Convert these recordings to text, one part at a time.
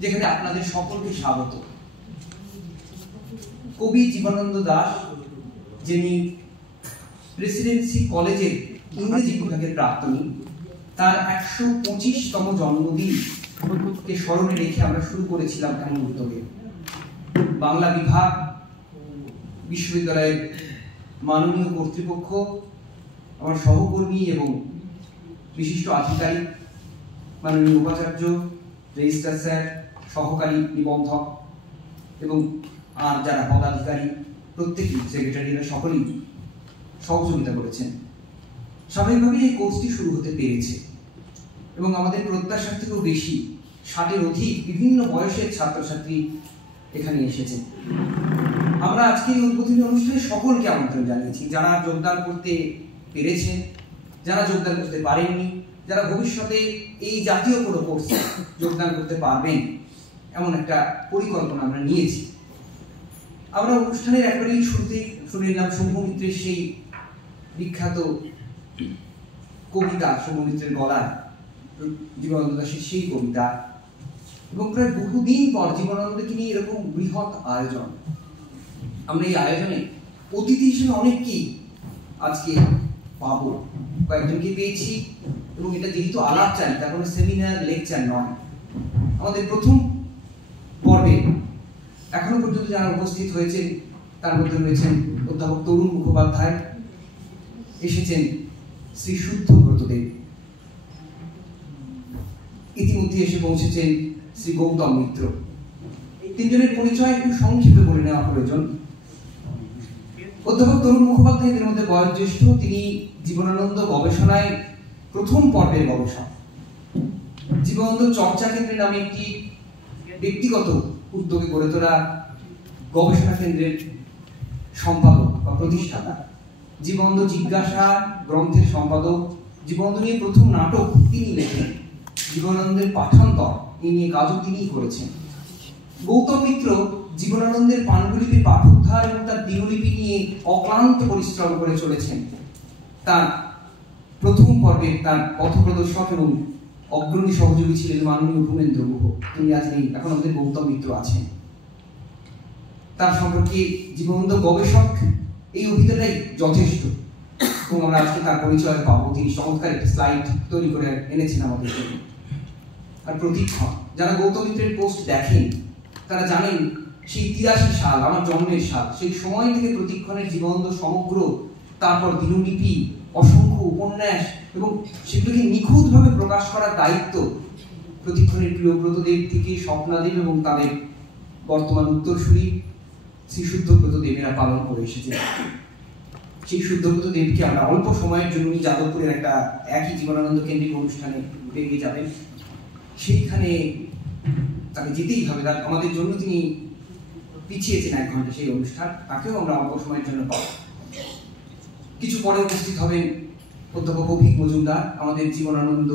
যেখানে আপনাদের সকলকে স্বাগত। কবি জীবনানন্দ দাশ, যিনি প্রেসিডেন্সি কলেজের ইংরেজি বিভাগের প্রাক্তনী, তার ১২৫তম জন্মদিনকে স্মরণে রেখে আমরা শুরু করেছিলাম এমন উদ্যোগে। বাংলা বিভাগ, বিশ্ববিদ্যালয়ের মাননীয় কর্তৃপক্ষ, আমার সহকর্মী এবং বিশিষ্ট আধিকারিক, মাননীয় উপাচার্য, রেজিস্ট্রার স্যার, সহকারী নিবন্ধক এবং আর যারা পদাধিকারী, প্রত্যেকেই, সেক্রেটারিরা সকলেই সহযোগিতা করেছেন। স্বাভাবিকভাবেই এই কোর্সটি শুরু হতে পেরেছে এবং আমাদের প্রত্যাশার থেকেও বেশি ৬০-এর অধিক বিভিন্ন বয়সের ছাত্রছাত্রী এখানে এসেছেন। আমরা আজকে এই উদ্বোধনী অনুষ্ঠানে সকলকে আমন্ত্রণ জানিয়েছি, যারা যোগদান করতে পেরেছেন, যারা যোগদান করতে পারেননি, যারা ভবিষ্যতে এই জাতীয় কোনো কোর্সে যোগদান করতে পারবেন এমন একটা পরিকল্পনা আমরা নিয়েছি। আমরা অনুষ্ঠানের একবারেই শুরুতেই শুনে নিলাম শম্ভু মিত্রের সেই বিখ্যাত কবিতা, শম্ভু মিত্রের গলায় জীবনানন্দ দাশের সেই কবিতা, এবং প্রায় বহুদিন পর জীবনানন্দকে নিয়ে এরকম বৃহৎ আয়োজন। আমরা এই আয়োজনে অতিথি হিসেবে অনেককেই আজকে পাবো, কয়েকজনকে পেয়েছি, এবং এটা যেহেতু আলাপচারিতা, কোনো সেমিনার লেকচার নয়। আমাদের প্রথম পর্বে এখনো পর্যন্ত যারা উপস্থিত হয়েছেন তার মধ্যে রয়েছেন অধ্যাপক তরুণ মুখোপাধ্যায়, এসেছেন শ্রী শুদ্ধ ব্রতদেব, ইতিমধ্যে এসে পৌঁছেছেন শ্রী গৌতম মিত্র। এই তিনজনের পরিচয় একটু সংক্ষেপে বলে নেওয়া প্রয়োজন। অধ্যাপক তরুণ মুখোপাধ্যায় এদের মধ্যে বয়োজ্যেষ্ঠ। তিনি জীবনানন্দ গবেষণায় প্রথম পর্বের গবেষক। জীবনানন্দ চর্চা কেন্দ্র নামে একটি ব্যক্তিগত উদ্যোগে গড়ে তোলা গবেষণা কেন্দ্রের সম্পাদক বা প্রতিষ্ঠাতা। জীবনানন্দ জিজ্ঞাসা গ্রন্থের সম্পাদক। জীবনানন্দ নিয়ে প্রথম নাটক তিনি লেখেন। জীবনানন্দের পাঠান্তর এই নিয়ে কাজও তিনিই করেছেন। গৌতম মিত্র জীবনানন্দের পাণ্ডুলিপি পাঠোদ্ধার এবং তার দিনলিপি নিয়ে অক্লান্ত পরিশ্রম করে চলেছেন। তার প্রথম পর্বে তার পথপ্রদর্শক এবং অগ্রণী সহযোগী ছিলেন মাননীয় ভূমেন্দ্র গুহ। তিনি আজ নেই, এখন আমাদের গৌতম মিত্র আছেন। তার সম্পর্কে জীবনানন্দ গবেষক এই অভিধাটাই যথেষ্ট, এবং আমরা আজকে তার পরিচয় পাবো। তিনি চমৎকার একটি স্লাইড তৈরি করে এনেছেন আমাদের জন্য। আর প্রতীক্ষণ, যারা গৌতম মিত্রের পোস্ট দেখেন তারা জানেন সেই ৮৩ সাল আমার জন্মের সাল, সেই সময় থেকে প্রতীক্ষণের জীবনানন্দ সমগ্র, তারপর দিনলিপি, অসংখ্য উপন্যাস এবং সেগুলোকে নিখুঁতভাবে প্রকাশ করার দায়িত্ব প্রতীক্ষণের প্রিয় ব্রতদেব থেকে স্বপ্নাদেব এবং তাদের বর্তমান উত্তরসূরি শ্রী শুদ্ধব্রত দেবেরা পালন করে এসেছে। সেই শুদ্ধব্রত দেবকে আমরা অল্প সময়ের জন্য যাদবপুরের একটা একই জীবনানন্দ কেন্দ্রিক অনুষ্ঠানে বেরিয়ে যাবেন, সেইখানে তাকে যেতেই হবে। আমাদের জন্য তিনি পিছিয়েছেন ১ ঘন্টা সেই অনুষ্ঠান, তাকেও আমরা অল্প সময়ের জন্য পাব। কিছু পরে উপস্থিত হবেন অধ্যাপক অভিক মজুমদার, আমাদের জীবনানন্দ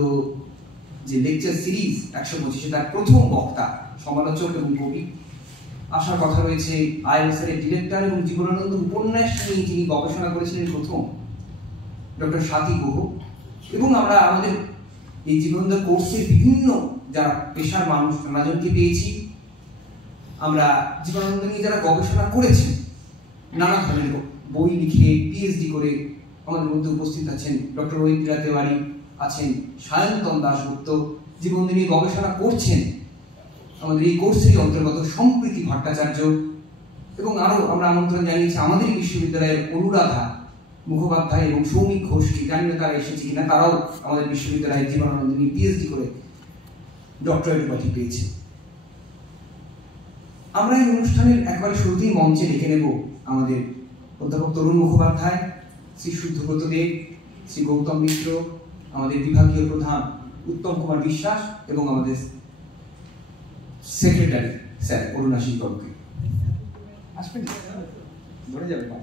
যে লেকচার সিরিজ ১২৫ তার প্রথম বক্তা, সমালোচক এবং কবি। আসার কথা রয়েছে আইএলএসআর এর ডিরেক্টর এবং জীবনানন্দ উপন্যাস নিয়ে যিনি গবেষণা করেছিলেন প্রথম, ডক্টর স্বাতী গুহ। এবং আমরা আমাদের এই জীবনানন্দ কোর্সের বিভিন্ন যারা পেশার মানুষ নানাজনকে পেয়েছি। আমরা জীবনানন্দ নিয়ে যারা গবেষণা করেছেন, নানা ধরনের বই লিখে পিএইচডি করে আমাদের মধ্যে উপস্থিত আছেন ডক্টর ঐন্দ্রা তেওয়ারি, আছেন সায়ন্তন দাশগুপ্ত, জীবনানন্দ নিয়ে গবেষণা করছেন আমাদের এই কোর্সেরই অন্তর্গত সম্প্রীতি ভট্টাচার্য, এবং আরো আমরা আমন্ত্রণ জানিয়েছি আমাদের বিশ্ববিদ্যালয়ের অনুরাধা মুখোপাধ্যায় এবং সৌমিক ঘোষকে। জানি না তারা এসেছে কিনা, তারাও আমাদের বিশ্ববিদ্যালয়ের জীবনানন্দ নিয়ে পিএইচডি করে ডক্টরেট উপাধি পেয়েছে। আমরা এই অনুষ্ঠানের একবারে শুরুতেই মঞ্চে ডেকে নেব আমাদের অধ্যাপক তরুণ মুখোপাধ্যায়, শ্রী শুদ্ধব্রত দেব, শ্রী গৌতম মিত্র, আমাদের বিভাগীয় প্রধান উত্তম কুমার বিশ্বাস এবং আমাদের সেক্রেটারি স্যার অরুণাশী গড়কে। আসবেন, ধরে যাবে না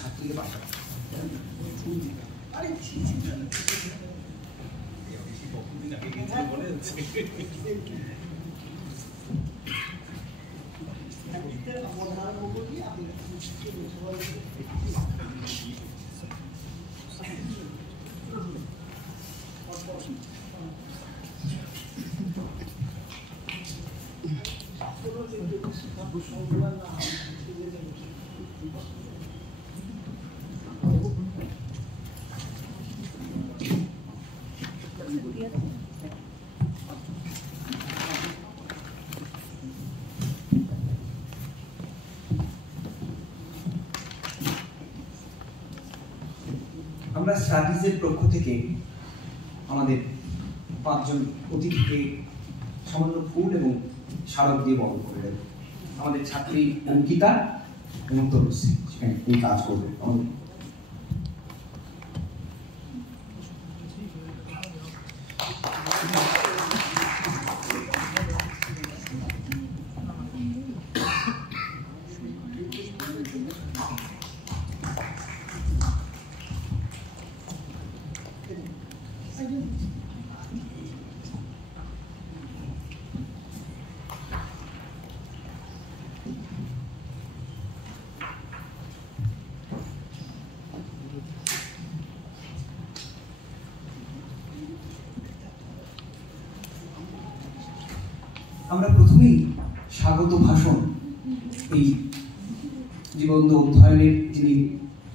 ছাত্রীকে পাশা। আমরা স্টাডিজের পক্ষ থেকে আমাদের 5 জন অতিথিকে সামান্য ফুল এবং স্মারক দিয়ে বরণ করে দেব। আমাদের ছাত্রী অঙ্কিতা এবং তরুশ্রী সেখানে এই কাজ করবে। আমরা প্রথমেই স্বাগত ভাষণ এই জীবন্ত অধ্যয়নের যিনি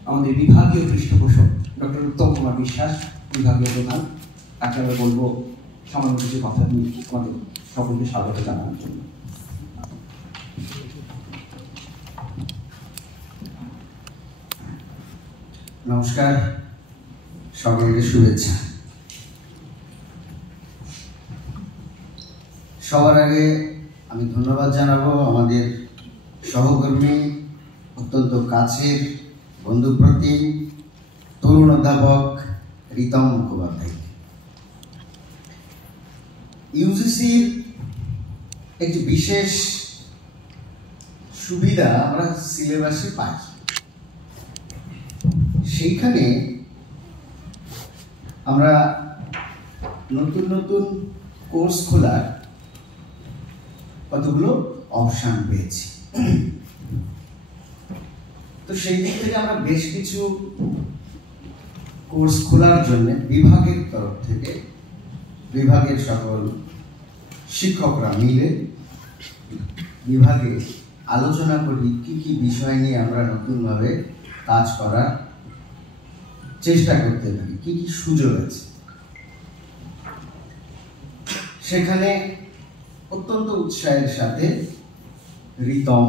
আমাদের বিভাগীয় পৃষ্ঠপোষক ডক্টর উত্তম কুমার বিশ্বাস, বিভাগীয় প্রধান, তাকে আমরা বলবো সামান্য কিছু কথা দিয়ে আমাদের সকলকে স্বাগত জানানোর জন্য। নমস্কার, সকলকে শুভেচ্ছা। সবার আগে আমি ধন্যবাদ জানাবো আমাদের সহকর্মী, অত্যন্ত কাছের বন্ধুপ্রতি তরুণ অধ্যাপক রিতম মুখোপাধ্যায়। ইউজিসির একটি বিশেষ সুবিধা আমরা সিলেবাসে পাই। সেইখানে আমরা নতুন নতুন কোর্স খোলার কতগুলো অপশন পেয়েছি। তো সেই দিক থেকে আমরা বেশ কিছু কোর্স খোলার জন্য বিভাগের তরফ থেকে বিভাগের সকল শিক্ষকরা মিলে বিভাগে আলোচনা করি কি কি বিষয় নিয়ে আমরা নতুনভাবে কাজ করার চেষ্টা করতে পারি, কি কি সুযোগ আছে। সেখানে অত্যন্ত উৎসাহের সাথে রিতম,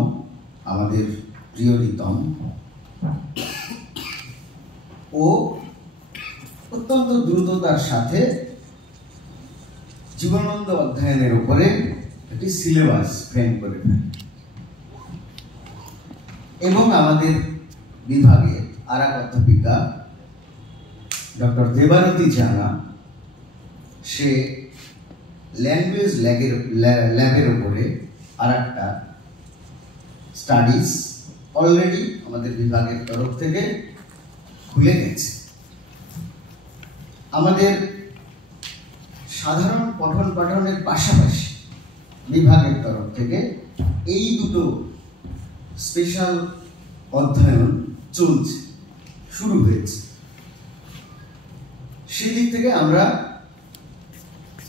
আমাদের প্রিয় রিতম, ও অত্যন্ত দ্রুততার সাথে জীবনানন্দ অধ্যয়নের উপরে একটি সিলেবাস ফ্রেম করে ফেলে এবং আমাদের বিভাগের আর এক অধ্যাপিকা ডক্টর দেবারতী জানা, সে ল্যাঙ্গুয়েজ ল্যাবের উপরে আর একটা স্টাডিজ অলরেডি আমাদের বিভাগের তরফ থেকে খুলে গেছে। আমাদের সাধারণ পঠন পাঠনের পাশাপাশি বিভাগের তরফ থেকে এই দুটো স্পেশাল অধ্যয়ন চলছে, শুরু হয়েছে। সেদিক থেকে আমরা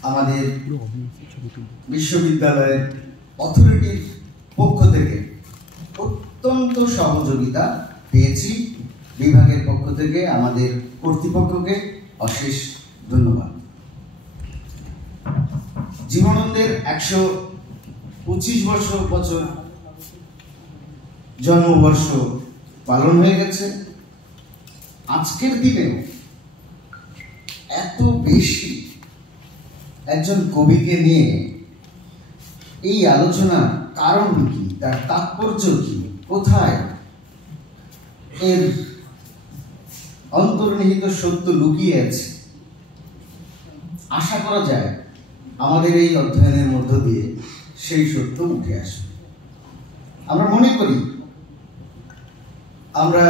আমাদের বিশ্ববিদ্যালয়ের অথরিটির পক্ষ থেকে অত্যন্ত সহযোগিতা পেয়েছি। বিভাগের পক্ষ থেকে আমাদের কর্তৃপক্ষকে অশেষ ধন্যবাদ। জীবনানন্দের 125 বছর জন্মবর্ষ পালন হয়ে গেছে। আজকের দিনেও এত বেশি একজন কবিকে নিয়ে এই আলোচনা কারণ কি, তার তাৎপর্য কি, কোথায় এর অন্তর্নিহিত সত্য লুকিয়ে আছে, আশা করা যায় আমাদের এই অধ্যয়নের মধ্য দিয়ে সেই সত্য উঠে আসবে। আমরা মনে করি আমরা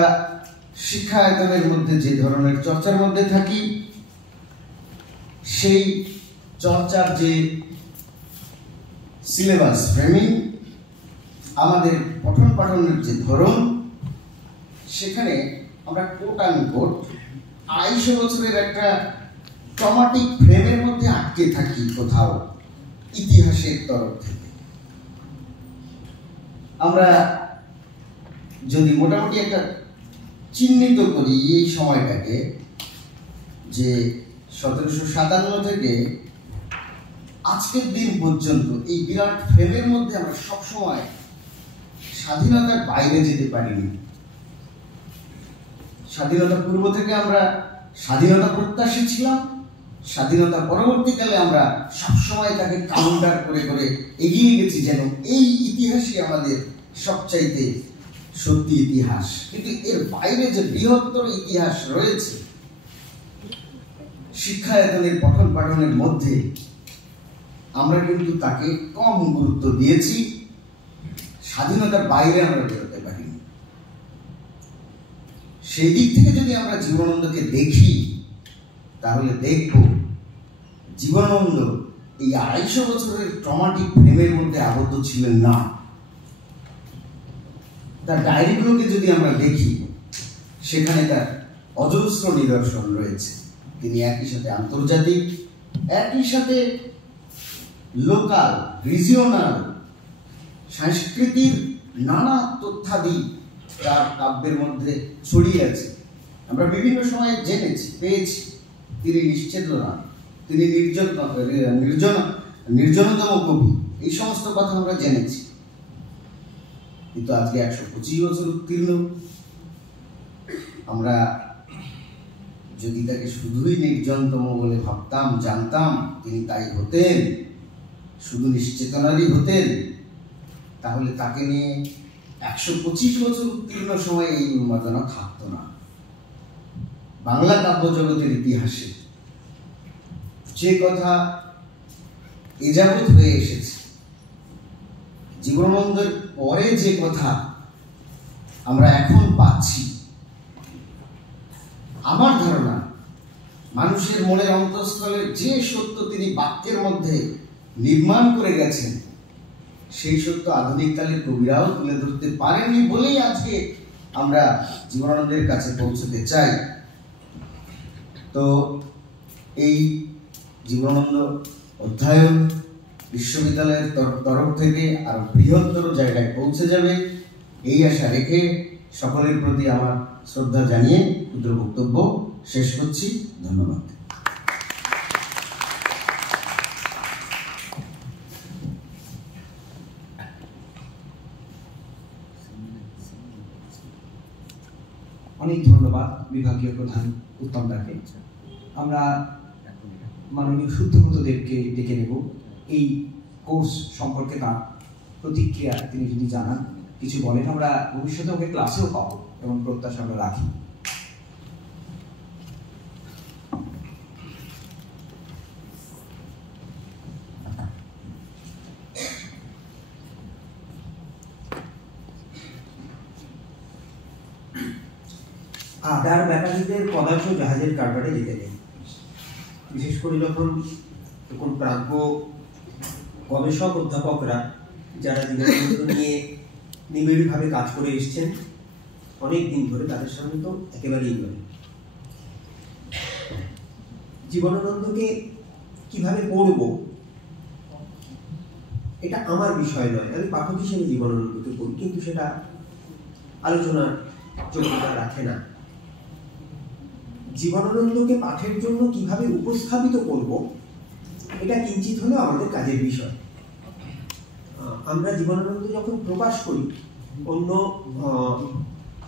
শিক্ষা আয়তনের মধ্যে যে ধরনের চর্চার মধ্যে থাকি, সেই চর্চার যে সিলেবাস ফ্রেমিং, আমাদের পঠন পাঠনের যে ধরন, সেখানে আমরা কোট আনকোট 250 বছরের একটা ট্রমাটিক ফ্রেমের মধ্যে আটকে আটকে থাকি কোথাও ইতিহাসের তরফ থেকে। আমরা যদি মোটামুটি একটা চিহ্নিত করি এই সময়টাকে, যে 1757 থেকে আজকের দিন পর্যন্ত এই বিরাট ফ্রেমের মধ্যে আমরা সবসময় স্বাধীনতার বাইরে যেতে পারিনি। স্বাধীনতা পূর্ব থেকে আমরা স্বাধীনতা প্রত্যাশী ছিলাম, স্বাধীনতা পরবর্তীকালে আমরা সবসময় তাকে কাউন্টার করে করে এগিয়ে গেছি, যেন এই ইতিহাসই আমাদের সবচাইতে সত্যি ইতিহাস। কিন্তু এর বাইরে যে বৃহত্তর ইতিহাস রয়েছে শিক্ষায়তনের পঠন পাঠনের মধ্যে, আমরা কিন্তু তাকে কম গুরুত্ব দিয়েছি। স্বাধীনতার বাইরে আমরা বেরোতে পারিনি। সেই দিক থেকে যদি আমরা জীবনানন্দকে দেখি, তাহলে দেখব জীবনানন্দ এই 250 বছরের ট্রমাটিক ফ্রেমের মধ্যে আবদ্ধ ছিলেন না। তার ডায়েরিগুলোকে যদি আমরা দেখি, সেখানে তার অজস্র নিদর্শন রয়েছে। তিনি একই সাথে আন্তর্জাতিক, একই সাথে লোকাল, রিজিওনাল সংস্কৃতির নানা তথ্যাদি তার কাব্যের মধ্যে ছড়িয়ে আছে। আমরা বিভিন্ন সময়ে জেনেছি, পেয়েছি তিনি নিশ্চেদ্র নন, তিনি নির্জনতম কবি, এই সমস্ত কথা আমরা জেনেছি। কিন্তু আজকে 125 বছর উত্তীর্ণ, আমরা যদি তাকে শুধুই নির্জনতম বলে ভাবতাম, জানতাম তিনি তাই হতেন, শুধু নিশ্চেতনারই হতেন, তাহলে তাকে নিয়ে 125 বছর উত্তীর্ণ সময় এই উন্মাদনা থাকতো না। বাংলা কাব্য জগতের ইতিহাসে যে কথা এযাবৎ হয়ে এসেছে, জীবনানন্দের পরে যে কথা আমরা এখন পাচ্ছি, আমার ধারণা মানুষের মনের অন্তঃস্থলের যে সত্য তিনি বাক্যের মধ্যে নির্মাণ করে গেছেন, সেই সত্য আধুনিক কালের কবিরাও তুলে ধরতে পারেননি বলেই আজকে আমরা জীবনানন্দের কাছে পৌঁছতে চাই। তো এই জীবনানন্দ অধ্যয়ন বিশ্ববিদ্যালয়ের তরফ থেকে আরো বৃহত্তর জায়গায় পৌঁছে যাবে, এই আশা রেখে সকলের প্রতি আমার শ্রদ্ধা জানিয়ে ক্ষুদ্র বক্তব্য শেষ করছি। ধন্যবাদ। অনেক ধন্যবাদ বিভাগীয় প্রধান উত্তম দাকে। আমরা মাননীয় শুদ্ধব্রত দেবকে ডেকে নেব। এই কোর্স সম্পর্কে তার প্রতিক্রিয়া তিনি যদি জানান, কিছু বলেন, আমরা ভবিষ্যতে ওকে ক্লাসেও পাবো এবং প্রত্যাশা আমরা রাখি। আদার ব্যাপারীদের পদার্থ জাহাজের কারবারে যেতে নেই, বিশেষ করে যখন প্রাজ্ঞ গবেষক অধ্যাপকরা যারা জীবনানন্দ নিয়ে নিবিড়ভাবে কাজ করে এসছেন অনেক দিন ধরে, তাদের সামনে তো একেবারেই নয়। জীবনানন্দকে কিভাবে পড়ব এটা আমার বিষয় নয়, আমি পাঠক হিসেবে জীবনানন্দকে পড়ি, কিন্তু সেটা আলোচনার যোগ্যতা রাখে না। জীবনানন্দকে পাঠের জন্য কিভাবে উপস্থাপিত করব, এটা কিঞ্চিত হলেও আমাদের কাজের বিষয়। আমরা জীবনানন্দ যখন প্রকাশ করি, অন্য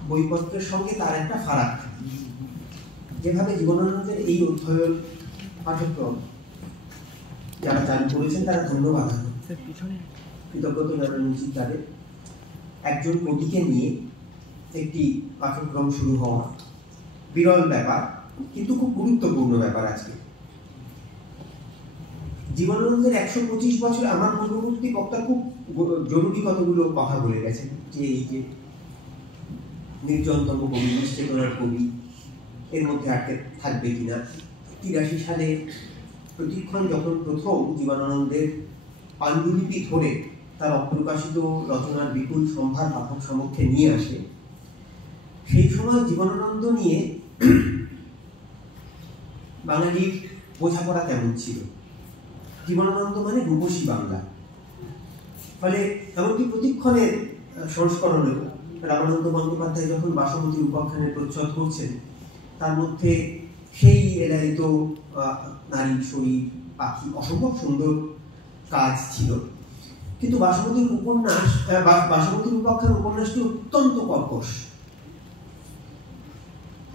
বইপত্রের সঙ্গে তার একটা ফারাক থাকে। যেভাবে জীবনানন্দের এই অধ্যয়ন পাঠ্যক্রম যারা চালু করেছেন তারা ধন্যবাদ, কৃতজ্ঞতা জানানো উচিত তাদের। একজন কবিকে নিয়ে একটি পাঠ্যক্রম শুরু হওয়া বিরল ব্যাপার, কিন্তু খুব গুরুত্বপূর্ণ ব্যাপার। আজকে জীবনানন্দের 125 বছর আমার পূর্ববর্তী বক্তা খুব জরুরি কতগুলো কথা বলে গেছেন, যে এই যে নির্জনতম কবি, নিশ্চেতনার কবি, এর মধ্যে আটকে থাকবে কিনা। 83 সালে প্রতিক্ষণ যখন প্রথম জীবনানন্দের পাণ্ডুলিপি ধরে তার অপ্রকাশিত রচনার বিপুল সম্ভার পাঠক সমক্ষে নিয়ে আসে, সেই সময় জীবনানন্দ নিয়ে বাঙালির বোঝাপড়া কেমন ছিল, জীবনানন্দ মানে রূপসী বাংলা। ফলে এমনকি প্রতিক্ষণের সংস্করণে রামানন্দ বন্দ্যোপাধ্যায় যখন বাসমতীর উপাখ্যানের প্রচ্ছদ করছেন, তার মধ্যে সেই এলাইত নারী, শরীর, পাখি, অসম্ভব সুন্দর কাজ ছিল। কিন্তু বাসমতীর উপাখ্যান উপন্যাসটি অত্যন্ত কর্কশ।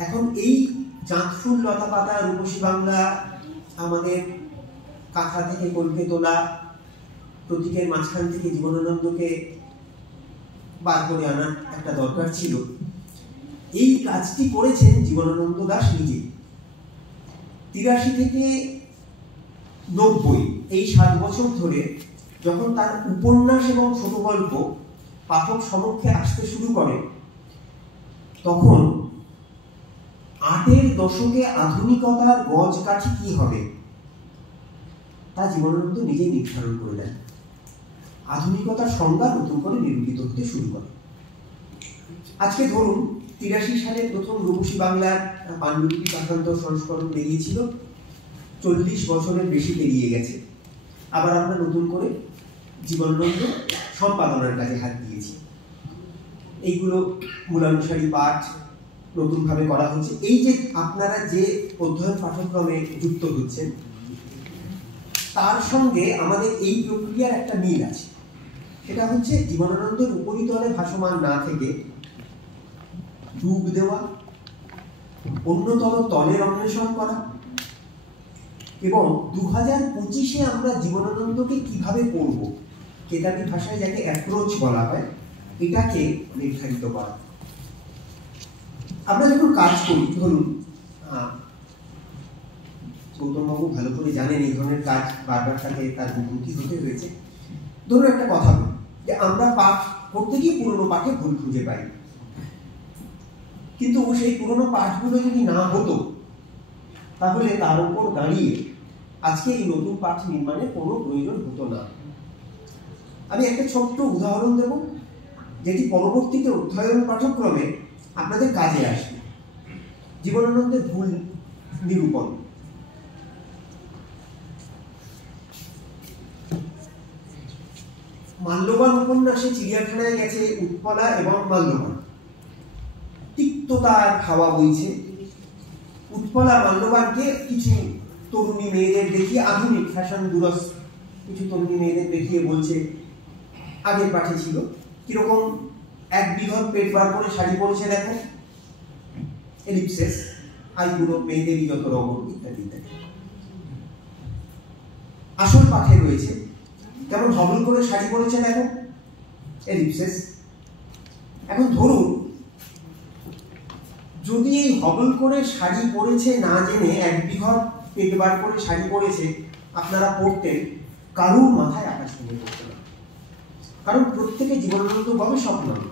এখন এই চাঁদফুল লতা পাতা রূপসী বাংলা আমাদের কাঁথা থেকে কলকে তোলা প্রতীকের মাঝখান থেকে জীবনানন্দকে বার করে আনার একটা দরকার ছিল। এই কাজটি করেছেন জীবনানন্দ দাশ নিজে। 83 থেকে 90 এই 7 বছর ধরে যখন তার উপন্যাস এবং ছোট গল্প পাঠক সমক্ষে আসতে শুরু করে, তখন 8-এর দশকে আধুনিকতার গজ কাঠি কি হবে তা জীবনানন্দ নিজেই নির্ধারণ করে দেন। আধুনিকতার সংজ্ঞা নতুন করে নিরূপিত হতে শুরু করে। আজকে ধরুন 83 সালে প্রথম রূপসী বাংলার পাণ্ডুলিপি পাঠান্তর সংস্করণ বেরিয়েছিল, 40 বছরের বেশি পেরিয়ে গেছে। আবার আমরা নতুন করে জীবনানন্দ সম্পাদনার কাজে হাত দিয়েছি। এইগুলো মূলানুসারী পাঠ নতুনভাবে করা হচ্ছে। এই যে আপনারা যে অধ্যয়ন পাঠ্যক্রমে যুক্ত হচ্ছেন, তার সঙ্গে আমাদের এই প্রক্রিয়ার একটা মিল আছে। সেটা হচ্ছে জীবনানন্দের উপরিতলে ভাসমান না থেকে ডুব দেওয়া, অন্যতর তলের অন্বেষণ করা, এবং 2025-এ আমরা জীবনানন্দকে কিভাবে পড়ব, কেতাবি ভাষায় যাকে অ্যাপ্রোচ বলা হয়, এটাকে নির্ধারিত করা। আমরা যখন কাজ করি, ধরুন গৌতমবাবু ভালো করে জানেন এই ধরনের কাজ বারবার তাকে তার মুখোমুখি হতে হয়েছে। ধরুন একটা কথা বলি যে আমরা পাঠ করতে গিয়ে পুরোনো পাঠে ভুল খুঁজে পাই, কিন্তু সেই পুরোনো পাঠগুলো যদি না হতো তাহলে তার উপর দাঁড়িয়ে আজকে এই নতুন পাঠ নির্মাণের কোনো প্রয়োজন হতো না। আমি একটা ছোট্ট উদাহরণ দেব, যেটি পরবর্তীতে অধ্যয়ন পাঠ্যক্রমে আপনাদের কাজে আসবে। জীবনানন্দের ভুল নিরূপণ। মাল্যবান উপন্যাসে চিড়িয়াখানায় গেছে উৎপলা এবং মাল্যবান। তিক্ততার হাওয়া বইছে। উৎপলা মাল্যবানকে কিছু তরুণী মেয়েদের দেখিয়ে, আধুনিক ফ্যাশন দুরস কিছু তরুণী মেয়েদের দেখিয়ে বলছে, আগের পাঠে ছিল কিরকম এক বিঘত পেট বার করে শাড়ি পরেছে দেখো, এলিপসেস, আইগুলো মেয়েদেরই যত রকম ইত্যাদি ইত্যাদি। আসল পাঠে রয়েছে কেমন হবল করে শাড়ি পরেছে দেখো, এলিপসেস। এখন ধরুন যদি এই হবল করে শাড়ি পরেছে না জেনে এক বিঘত পেট বার করে শাড়ি পরেছে আপনারা পড়তেন, কারুর মাথায় আকাশ ভেঙে পড়তো না। কারণ প্রত্যেকে জীবনানন্দ গবেষক নন।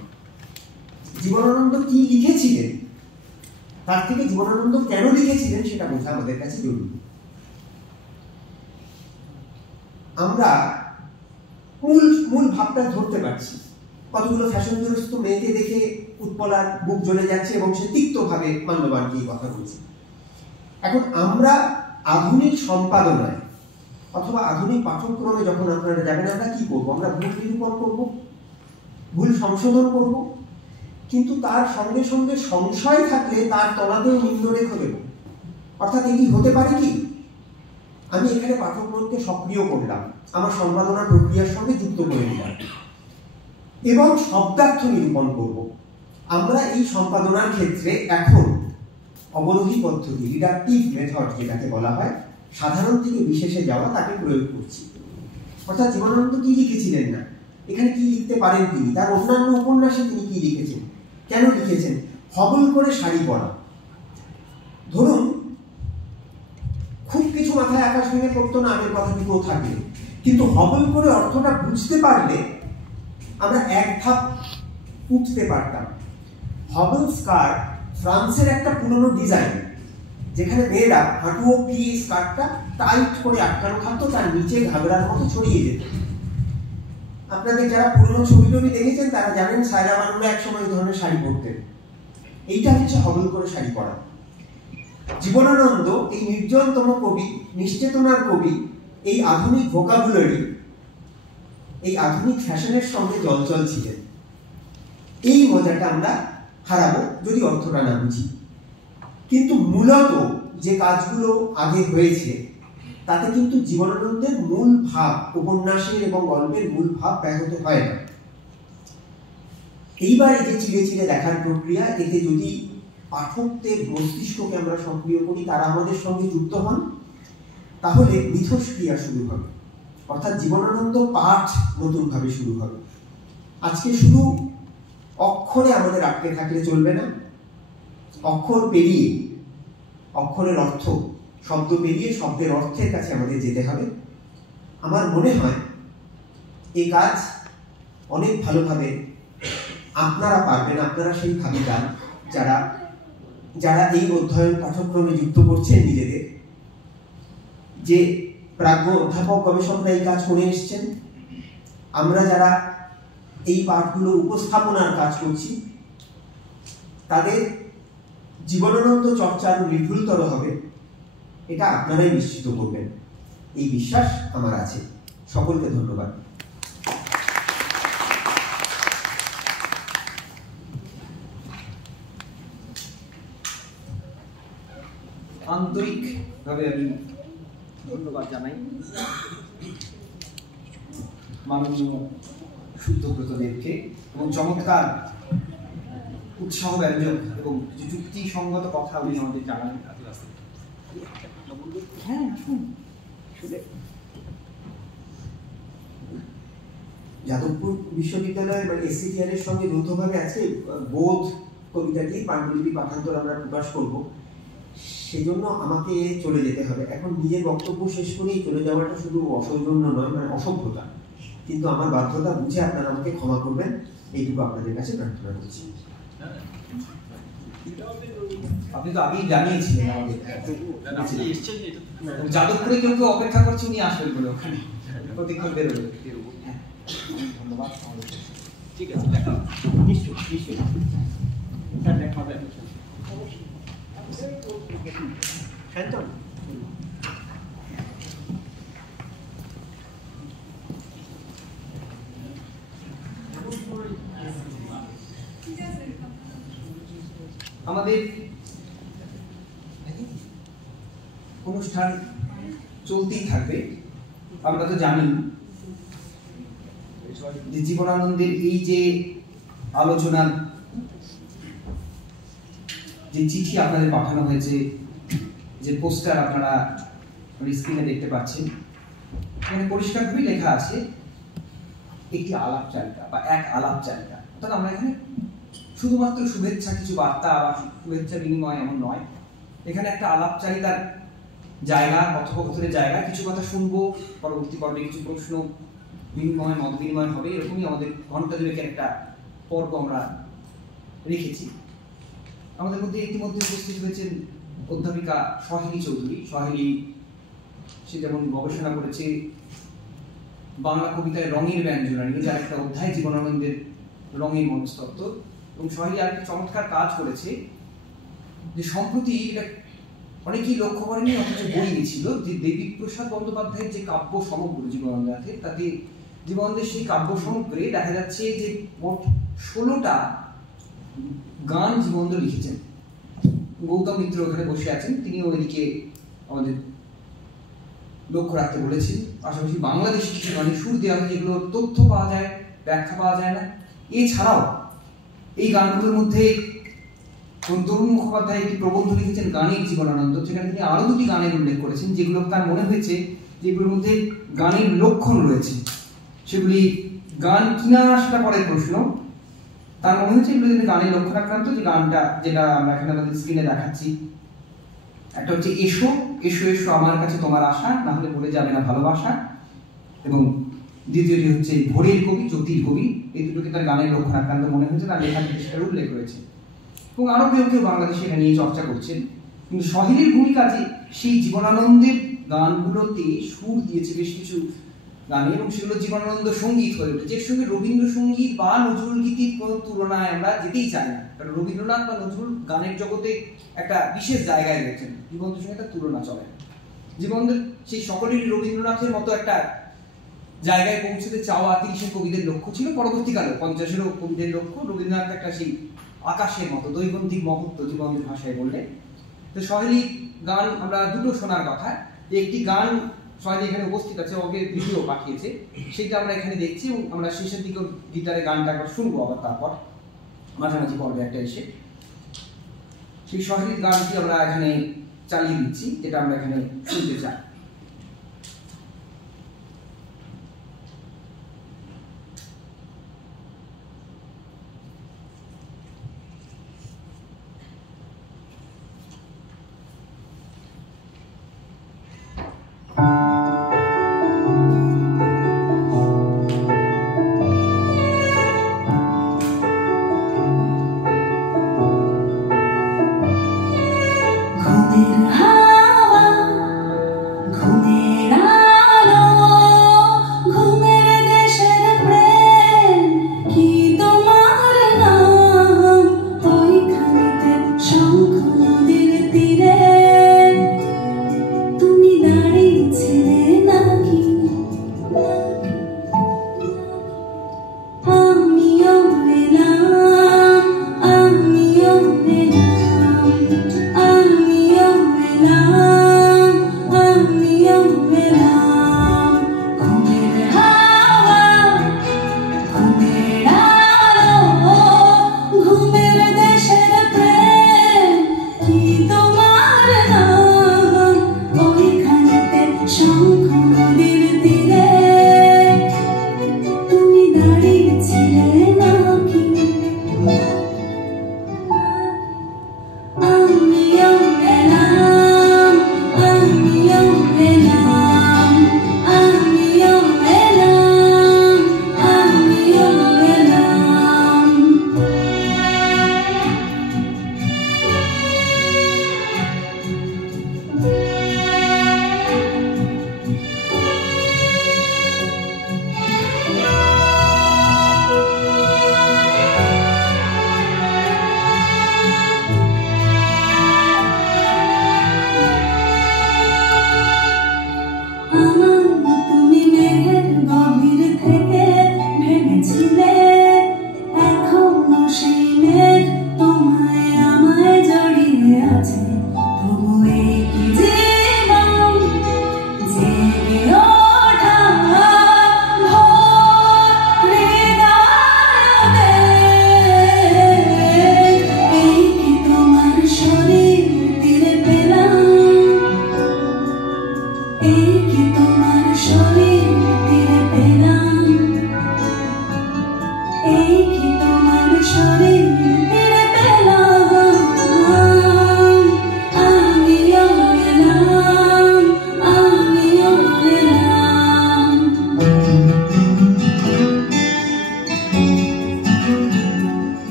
জীবনানন্দ কি লিখেছিলেন তার থেকে জীবনানন্দ কেন লিখেছিলেন সেটা বোঝা আমাদের কাছে জরুরি। আমরা মূল ভাবটা ধরতে পারছি। কতগুলো ফ্যাশন দুরস্ত মেয়েকে দেখে উৎপলার বুক জ্বলে যাচ্ছে এবং সে তিক্তভাবে মাল্যবানকে এই কথা বলছে। এখন আমরা আধুনিক সম্পাদনায় অথবা আধুনিক পাঠ্যক্রমে যখন আপনারা যাবেন, আমরা কি করবো? আমরা ভুল নিরূপণ করব, ভুল সংশোধন করব, কিন্তু তার সঙ্গে সঙ্গে সংশয় থাকলে তার তলাতেও নিম্নরেখ দেব। অর্থাৎ এটি হতে পারে কি, আমি এখানে পাঠকমনকে সক্রিয় করলাম, আমার সম্পাদনা প্রক্রিয়ার সঙ্গে যুক্ত করে নিলাম এবং শব্দার্থ নিরূপণ করব। আমরা এই সম্পাদনার ক্ষেত্রে এখন অবরোহী পদ্ধতি, রিডাকটিভ মেথড যেটাকে বলা হয়, সাধারণ থেকে বিশেষে যাওয়া, তাকে প্রয়োগ করছি। অর্থাৎ জীবনানন্দ কি লিখেছিলেন না, এখানে কি লিখতে পারেন তিনি, তার অন্যান্য উপন্যাসে তিনি কি লিখেছেন, কেন লিখেছেন। হবল করে শাড়ি পরা, ধরুন খুব কিছু মাথায় আকাশ ভেঙে পড়তো না আগের কথাটুকুও থাকলে, কিন্তু হবল করে অর্থটা বুঝতে পারলে আমরা এক ধাপ উঠতে পারতাম। হবল স্কার্ট ফ্রান্সের একটা পুরনো ডিজাইন, যেখানে মেয়েরা হাঁটু অব্দি স্কার্টটা টাইট করে আটকানো থাকতো, তার নিচে ঘাগরার মতো ছড়িয়ে যেত। আপনাদের যারা পুরনো ছবি টবি দেখেছেন তারা জানেন সায়রা বানুরা একসময় এই ধরনের শাড়ি পরতেন। এইটা হচ্ছে হবল করে শাড়ি পরা। জীবনানন্দ এই নির্জনতম কবি, নিশ্চেতনার কবি, এই আধুনিক ভোকাবুলারি, এই আধুনিক ফ্যাশনের সঙ্গে জলচল ছিলেন। এই মজাটা আমরা হারাবো যদি অর্থটা না বুঝি। কিন্তু মূলত যে কাজগুলো আগে হয়েছে তাতে কিন্তু জীবনানন্দের মূল ভাব, উপন্যাসের এবং গল্পের মূল ভাব ব্যাহত হয় না। এইবার এই যে চিড়ে চিড়ে দেখার প্রক্রিয়া, এতে যদি পাঠকদের মস্তিষ্ককে আমরা সক্রিয় করি, তারা আমাদের সঙ্গে যুক্ত হন, তাহলে মিথস্ক্রিয়া শুরু হবে, অর্থাৎ জীবনানন্দ পাঠ নতুনভাবে শুরু হবে। আজকে শুধু অক্ষরে আমাদের আটকে থাকলে চলবে না, অক্ষর পেরিয়ে, অক্ষরের অর্থ, শব্দ পেরিয়ে শব্দের অর্থের কাছে আমাদের যেতে হবে। আমার মনে হয় এই কাজ অনেক ভালোভাবে আপনারা পারবেন, আপনারা সেই ভাগিদার যারা যারা এই অধ্যয়ন পাঠ্যক্রমে যুক্ত করছেন নিজেদের। যে প্রাজ্ঞ অধ্যাপক গবেষকরা এই কাজ করে এসছেন, আমরা যারা এই পাঠগুলো উপস্থাপনার কাজ করছি, তাদের জীবনানন্দ চর্চা আরো নির্ভুলতর হবে, এটা আপনারাই নিশ্চিত করবেন, এই বিশ্বাস আমার আছে। সকলকে ধন্যবাদ। আন্তরিকভাবে আমি ধন্যবাদ জানাই মাননীয় শুদ্ধব্রত দেবকে এবং চমৎকার উৎসাহ ব্যঞ্জক এবং কিছু যুক্তিসঙ্গত কথা উনি আমাদের জানালেন। হ্যাঁ, আসুন। যাদবপুর বিশ্ববিদ্যালয় মানে এসসিটিআর এর সঙ্গে যৌথভাবে আছে বোধ কবিতাটি পাণ্ডুলিপি পাঠান্তর আমরা প্রকাশ করব, সেই জন্য আমাকে চলে যেতে হবে। এখন নিজের বক্তব্য শেষ করেই চলে যাওয়াটা শুধু অসৌজন্য নয়, মানে অসভ্যতা, কিন্তু আমার বাধ্যতা বুঝে আপনারা আমাকে ক্ষমা করবেন, এইটুকু আপনাদের কাছে প্রার্থনা করছি। আপনি তো আগেই জানিয়েছিলেন আমাদের, যাদবপুরে কেউ কেউ অপেক্ষা করছে উনি আসবেন বলে, ওখানে প্রতিক্ষণ বেরোবে। ধন্যবাদ। ঠিক আছে, দেখা হবে। নিশ্চয়ই নিশ্চয়ই দেখা হবে। আমাদের অনুষ্ঠান চলতেই থাকবে। আমরা তো জানি যে জীবনানন্দের এই যে আলোচনার যে চিঠি আপনাদের পাঠানো হয়েছে, যে পোস্টার আপনারা স্ক্রিনে দেখতে পাচ্ছেন, এখানে পরিষ্কারভাবে লেখা আছে একটি আলাপচারিতা বা এক আলাপচারিতা। অর্থাৎ আমরা এখানে শুধুমাত্র শুভেচ্ছা, কিছু বার্তা বা শুভেচ্ছা বিনিময় এমন নয়, এখানে একটা আলাপচারিতার জায়গা, কথোপকথনের জায়গা, কিছু কথা শুনবো, পরবর্তী পর্বে কিছু প্রশ্ন বিনিময়, মত বিনিময় হবে, এরকমই আমাদের ঘন্টা দুয়েকের একটা পর্ব আমরা রেখেছি। আমাদের মধ্যে ইতিমধ্যে উপস্থিত হয়েছেন অধ্যাপিকা সহেলী চৌধুরী। সহেলী সে যেমন গবেষণা করেছে বাংলা কবিতায় রঙের ব্যঞ্জনা নিয়ে, যার একটা অধ্যায় জীবনানন্দের রঙের মনস্তত্ত্ব, এবং সহেলী আরেকটি চমৎকার কাজ করেছে যে সম্প্রতি এটা অনেকেই লক্ষ্য করেনি অথচ বই গেছিল, যে দেবীপ্রসাদ বন্দ্যোপাধ্যায়ের যে কাব্য সমগ্র জীবনানন্দের আছে, তাতে জীবনানন্দের সেই কাব্য সমগ্রে দেখা যাচ্ছে যে মোট 16টা গান জীবনানন্দ লিখেছেন। গৌতম মিত্র ওখানে বসে আছেন, তিনি ওইদিকে আমাদের লক্ষ্য রাখতে বলেছেন। পাশাপাশি বাংলাদেশি কিছু গানের সুর দেওয়া হয়, যেগুলোর তথ্য পাওয়া যায়, ব্যাখ্যা পাওয়া যায় না। এছাড়াও এই গানগুলোর মধ্যে তরুণ মুখোপাধ্যায় একটি প্রবন্ধ লিখেছেন গানের জীবনানন্দ, যেখানে তিনি আরো দুটি গানের উল্লেখ করেছেন, যেগুলো তার মনে হয়েছে যেগুলোর মধ্যে গানের লক্ষণ রয়েছে। সেগুলি গান কিনা সেটা পরের প্রশ্ন, তার মনে হচ্ছে এগুলো গানের লক্ষণ আক্রান্ত। যে গানটা যেটা আমরা এখানে আমাদের স্ক্রিনে দেখাচ্ছি, একটা হচ্ছে এসো এসো এসো আমার কাছে তোমার আশা, না হলে বলে যাবে না ভালোবাসা, এবং দ্বিতীয়টি হচ্ছে ভোরের কবি জ্যোতির কবি। এই দুটোকে তার গানের লক্ষণ আক্রান্ত মনে হয়েছে, তার লেখার সেটার উল্লেখ রয়েছে। এবং আরো কেউ কেউ বাংলাদেশে এটা নিয়ে চর্চা করছেন। কিন্তু সহেলীর ভূমিকা যে সেই জীবনানন্দের গানগুলোতে সুর দিয়েছে বেশ কিছু গানে, এবং সেগুলো জীবনানন্দ সঙ্গীত হয়ে উঠেছে, এর সঙ্গে রবীন্দ্রসঙ্গীত বা নজরুল গীতির কোনো তুলনায় আমরা যেতেই চাই না। কারণ রবীন্দ্রনাথ বা নজরুল গানের জগতে একটা বিশেষ জায়গায় রয়েছেন, জীবনানন্দের সঙ্গে তার তুলনা চলে। জীবনানন্দের সেই সকলেরই রবীন্দ্রনাথের মতো একটা জায়গায় পৌঁছতে চাওয়া 30-এর কবিদের লক্ষ্য ছিল, পরবর্তীকালে 50-এরও কবিদের লক্ষ্য। রবীন্দ্রনাথ একটা সেই আকাশের মতো দৈবন্তিক মহত্ব জীবনের ভাষায় বললে। তো সহেলি গান আমরা দুটো শোনার কথা, একটি গান সহেলি এখানে উপস্থিত আছে, ওকে ভিডিও পাঠিয়েছে, সেটা আমরা এখানে দেখছি এবং আমরা শেষের দিকে গিটারে গানটা একবার শুনবো, আবার তারপর মাঝামাঝি পর্বে একটা এসে সেই সহেলির গানটি আমরা এখানে চালিয়ে দিচ্ছি, যেটা আমরা এখানে শুনতে চাই।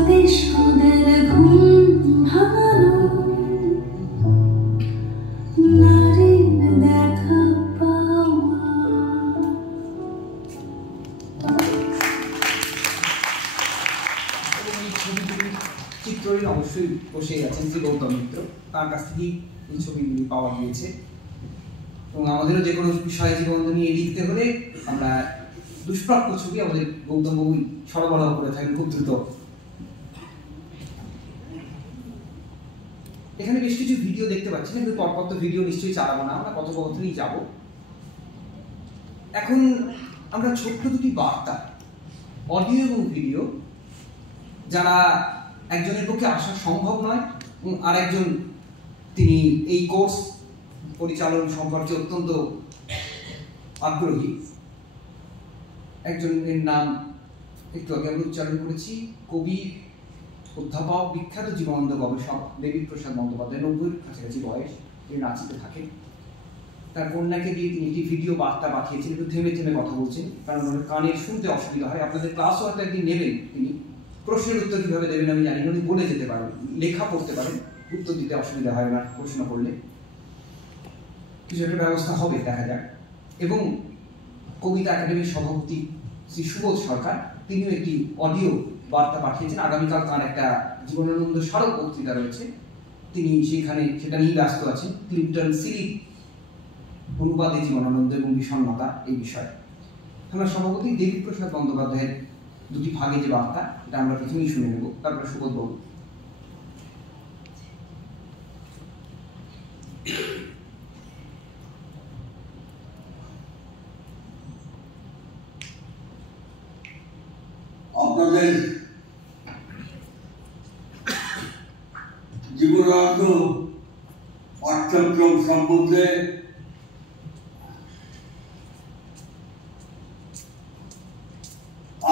প্রতিশোধের ঘুম ভাঙানো নারীর দেখা পাওয়া। এবং এই ছবিগুলির চিত্রহীন অবশ্যই বসেই আছেন শ্রী গৌতম মিত্র, তার কাছ থেকেই এই ছবিগুলি পাওয়া গিয়েছে। এবং আমাদেরও যে কোনো বিষয়ে জীবন নিয়ে লিখতে হলে আমরা দুষ্প্রাপ্য ছবি আমাদের গৌতম বাবুই সরবরাহ করে থাকেন খুব দ্রুত। এখানে বেশ কিছু ভিডিও দেখতে পাচ্ছেন, কিন্তু পরপর তো ভিডিও নিশ্চয়ই চালাবো না, আমরা কথোপকথনেই যাব। এখন আমরা ছোট্ট দুটি বার্তা, অডিও এবং ভিডিও, যারা একজনের পক্ষে আসা সম্ভব নয় এবং আর একজন তিনি এই কোর্স পরিচালন সম্পর্কে অত্যন্ত আগ্রহী। একজনের নাম একটু আগে আমি উচ্চারণ করেছি, কবি, অধ্যাপক, বিখ্যাত জীবনানন্দ গবেষক দেবীপ্রসাদ বন্দ্যোপাধ্যায়, 90-এর কাছাকাছি বয়স, তিনি রাঁচিতে থাকেন। তার কন্যাকে দিয়ে তিনি একটি ভিডিও বার্তা পাঠিয়েছেন, একটু থেমে থেমে কথা বলছেন, কারণ ওনার কানের শুনতে অসুবিধা হয়। আপনাদের ক্লাসও হয়তো একদিন নেবেন, তিনি প্রশ্নের উত্তর কিভাবে দেবেন আমি জানি না, উনি বলে যেতে পারেন, লেখা পড়তে পারেন, উত্তর দিতে অসুবিধা হয় না প্রশ্ন করলে, কিছু একটা ব্যবস্থা হবে, দেখা যাক। এবং কবিতা একাডেমির সভাপতি শ্রী সুবোধ সরকার, তিনিও একটি অডিও বার্তা পাঠিয়েছেন। আগামীকাল তার একটা জীবনানন্দ স্মারক বক্তৃতা রয়েছে, তিনি সেখানে সেটা নিয়ে ব্যস্ত আছেন। ক্লিন্টন সিলি অনুবাদে জীবনানন্দ এবং বিষণ্ণতা এই বিষয়ে। আমরা সভাপতি দেবীপ্রসাদ বন্দ্যোপাধ্যায়ের দুটি ভাগে যে বার্তা, এটা আমরা প্রথমেই শুনে নেব, তারপরে সুবোধ বাবু। আপনাদের জীবনানন্দ পাঠ্যক্রম সম্বন্ধে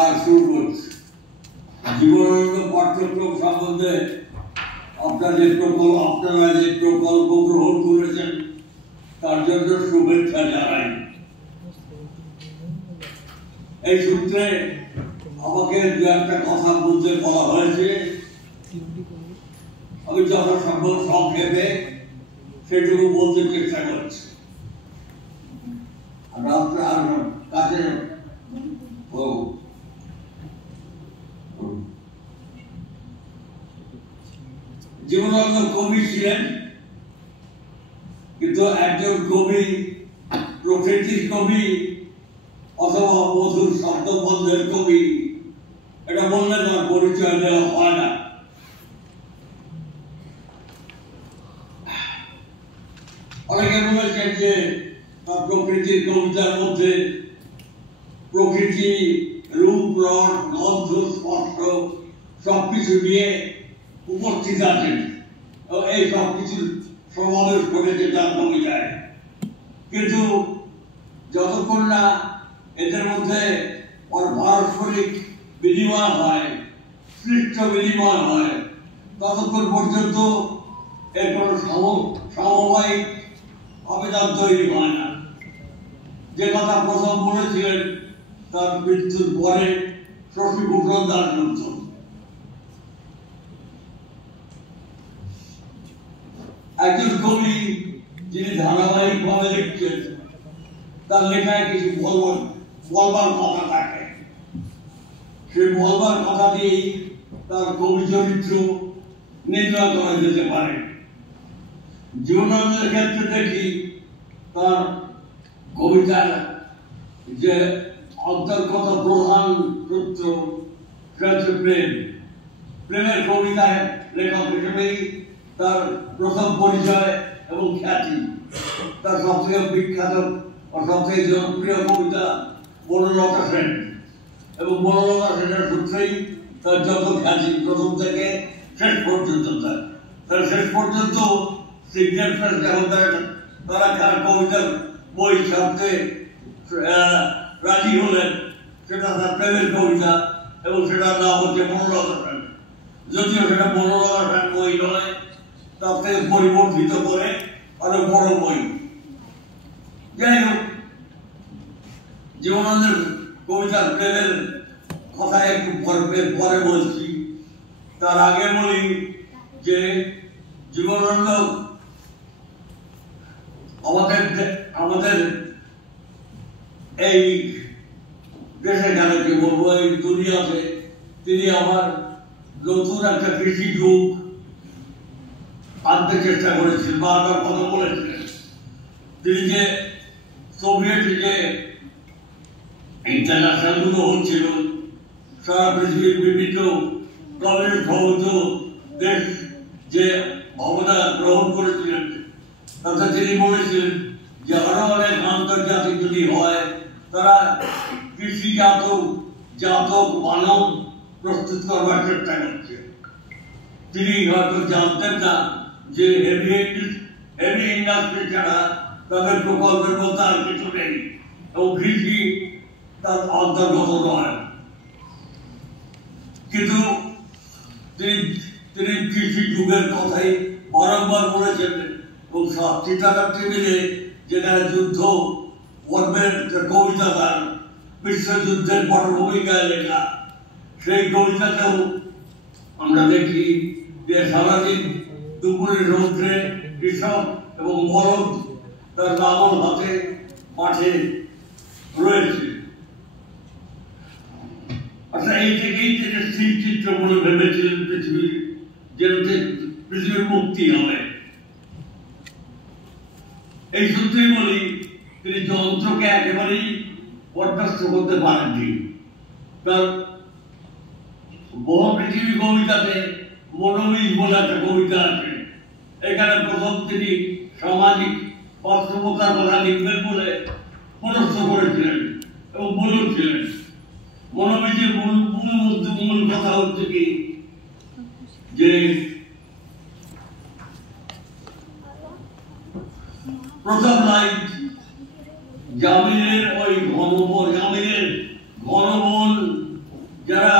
আর শুরু করছি। জীবনানন্দ পাঠ্যক্রম সম্বন্ধে আপনারা যে প্রকল্প গ্রহণ করেছেন তার জন্য শুভেচ্ছা জানাই। এই সূত্রে আমাকে দু একটা কথা বলতে বলা হয়েছে, আমি যথাসম্ভব সংক্ষেপে সেটুকু বলতে চেষ্টা করছি। আপনার কাছে জীবনানন্দ কবি ছিলেন, কিন্তু একজন কবি, প্রকৃতির কবি অথবা মধুর শব্দবন্ধের কবি, এটা বললে তার পরিচয় দেওয়া হয় না। অনেকে বলেছেন যে তার প্রকৃতির কবিতার মধ্যে প্রকৃতি, রূপ, রস, গন্ধ, স্পর্শ সবকিছু নিয়ে উপস্থিত আছেন, এই সবকিছুর সমাবেশ ঘটেছে তার কবিতায়। কিন্তু যতক্ষণ না এদের মধ্যে পারস্পরিক বিনিময় হয়, সৃষ্ট বিনিময় হয়, ততক্ষণ পর্যন্ত এর কোনো সমবায়িক আবেদন তৈরি হয় না। যে কথা প্রথম বলেছিলেন তার মৃত্যুর পরে শশীভূষণ দাশগুপ্ত, একজন কবি যিনি ধারাবাহিক ভাবে লিখছেন, তার লেখায় কিছু বলবার কথা থাকে, সেই বলবার কথা দিয়েই তার কবি চরিত্র নির্ণয় করা যেতে পারে। জীবনানন্দের ক্ষেত্রে দেখি তার কবিতার যে অন্তর্গত প্রধান সূত্র সেটা হচ্ছে প্রেম। প্রেমের কবিতায় লেখক হিসেবেই তার প্রথম পরিচয় এবং খ্যাতি। তার সবথেকে বিখ্যাত ও সবথেকে জনপ্রিয় কবিতা বনলতা সেন, এবং বনলতা সেনের সূত্রেই তার যত খ্যাতি প্রথম থেকে শেষ পর্যন্ত। তার শেষ পর্যন্ত তারা কার কবিতার বই ছাপতে রাজি হলেন, সেটা তার প্রেমের কবিতা এবং সেটার নাম হচ্ছে বনলতা সেন। যদিও সেটা বনলতা সেন বই নয়, তার থেকে পরিবর্তিত করে আরো বড় বই। যাই হোক, জীবনানন্দের কবিতার প্রেমের কথা একটু পরে বলছি। তার আগে বলি যে জীবনানন্দ আমাদের এই দেশে গেলে কি বলবো, এই দুনিয়াতে তিনি আমার নতুন একটা কৃষি যুগ আনতে চেষ্টা করেছিলেন, বারবার কথা বলেছিলেন। তিনি যে সোভিয়েত যে ইন্টারন্যাশনাল গুলো হচ্ছিল, সারা পৃথিবীর বিভিন্ন কমিউনিস্ট ভবত দেশ যে ভবনা গ্রহণ করেছিলেন, তাতে তিনি বলেছিলেন যে আরো অনেক আন্তর্জাতিক যদি হয় তারা কৃষিজাত মানব প্রস্তুত করবার চেষ্টা করছে। তিনি হয়তো জানতেন না যে হেভি ইন্ডাস্ট্রি ছাড়া তাদের প্রকল্পের মধ্যে আর কিছু নেই এবং কৃষি তার অন্তর্গত নয়। কিন্তু তিনি কৃষি যুগের কথাই বারংবার বলেছেন এবং চিন্তাধার টেবিলে যেখানে যুদ্ধ পর্বের কবিতা তার বিশ্বযুদ্ধের পটভূমিকায় লেখা, সেই কবিতাতেও আমরা দেখি যে সারাদিন দুপুরের রৌদ্রে কৃষক এবং বলদ তার লাঙল হাতে মাঠে রয়েছে। আচ্ছা, এই থেকেই তিনি স্থির চিত্র বলে ভেবেছিলেন পৃথিবীর, যেটাতে পৃথিবীর মুক্তি হবে। এই সূত্রেই বলি তিনি যন্ত্রকে একেবারেই বরদাস্ত করতে পারেননি। তার মহাপৃথিবী কবিতাতে মনোবীজ বলে একটা কবিতা আছে, এখানে প্রথম তিনি সামাজিক বাস্তবতার কথা লিখবেন বলে পরাস্ত করেছিলেন এবং বলেছিলেন। মনোবীজের মূল কথা হচ্ছে কি যে প্রথম লাইন, জামিনের ওই ঘনবন যারা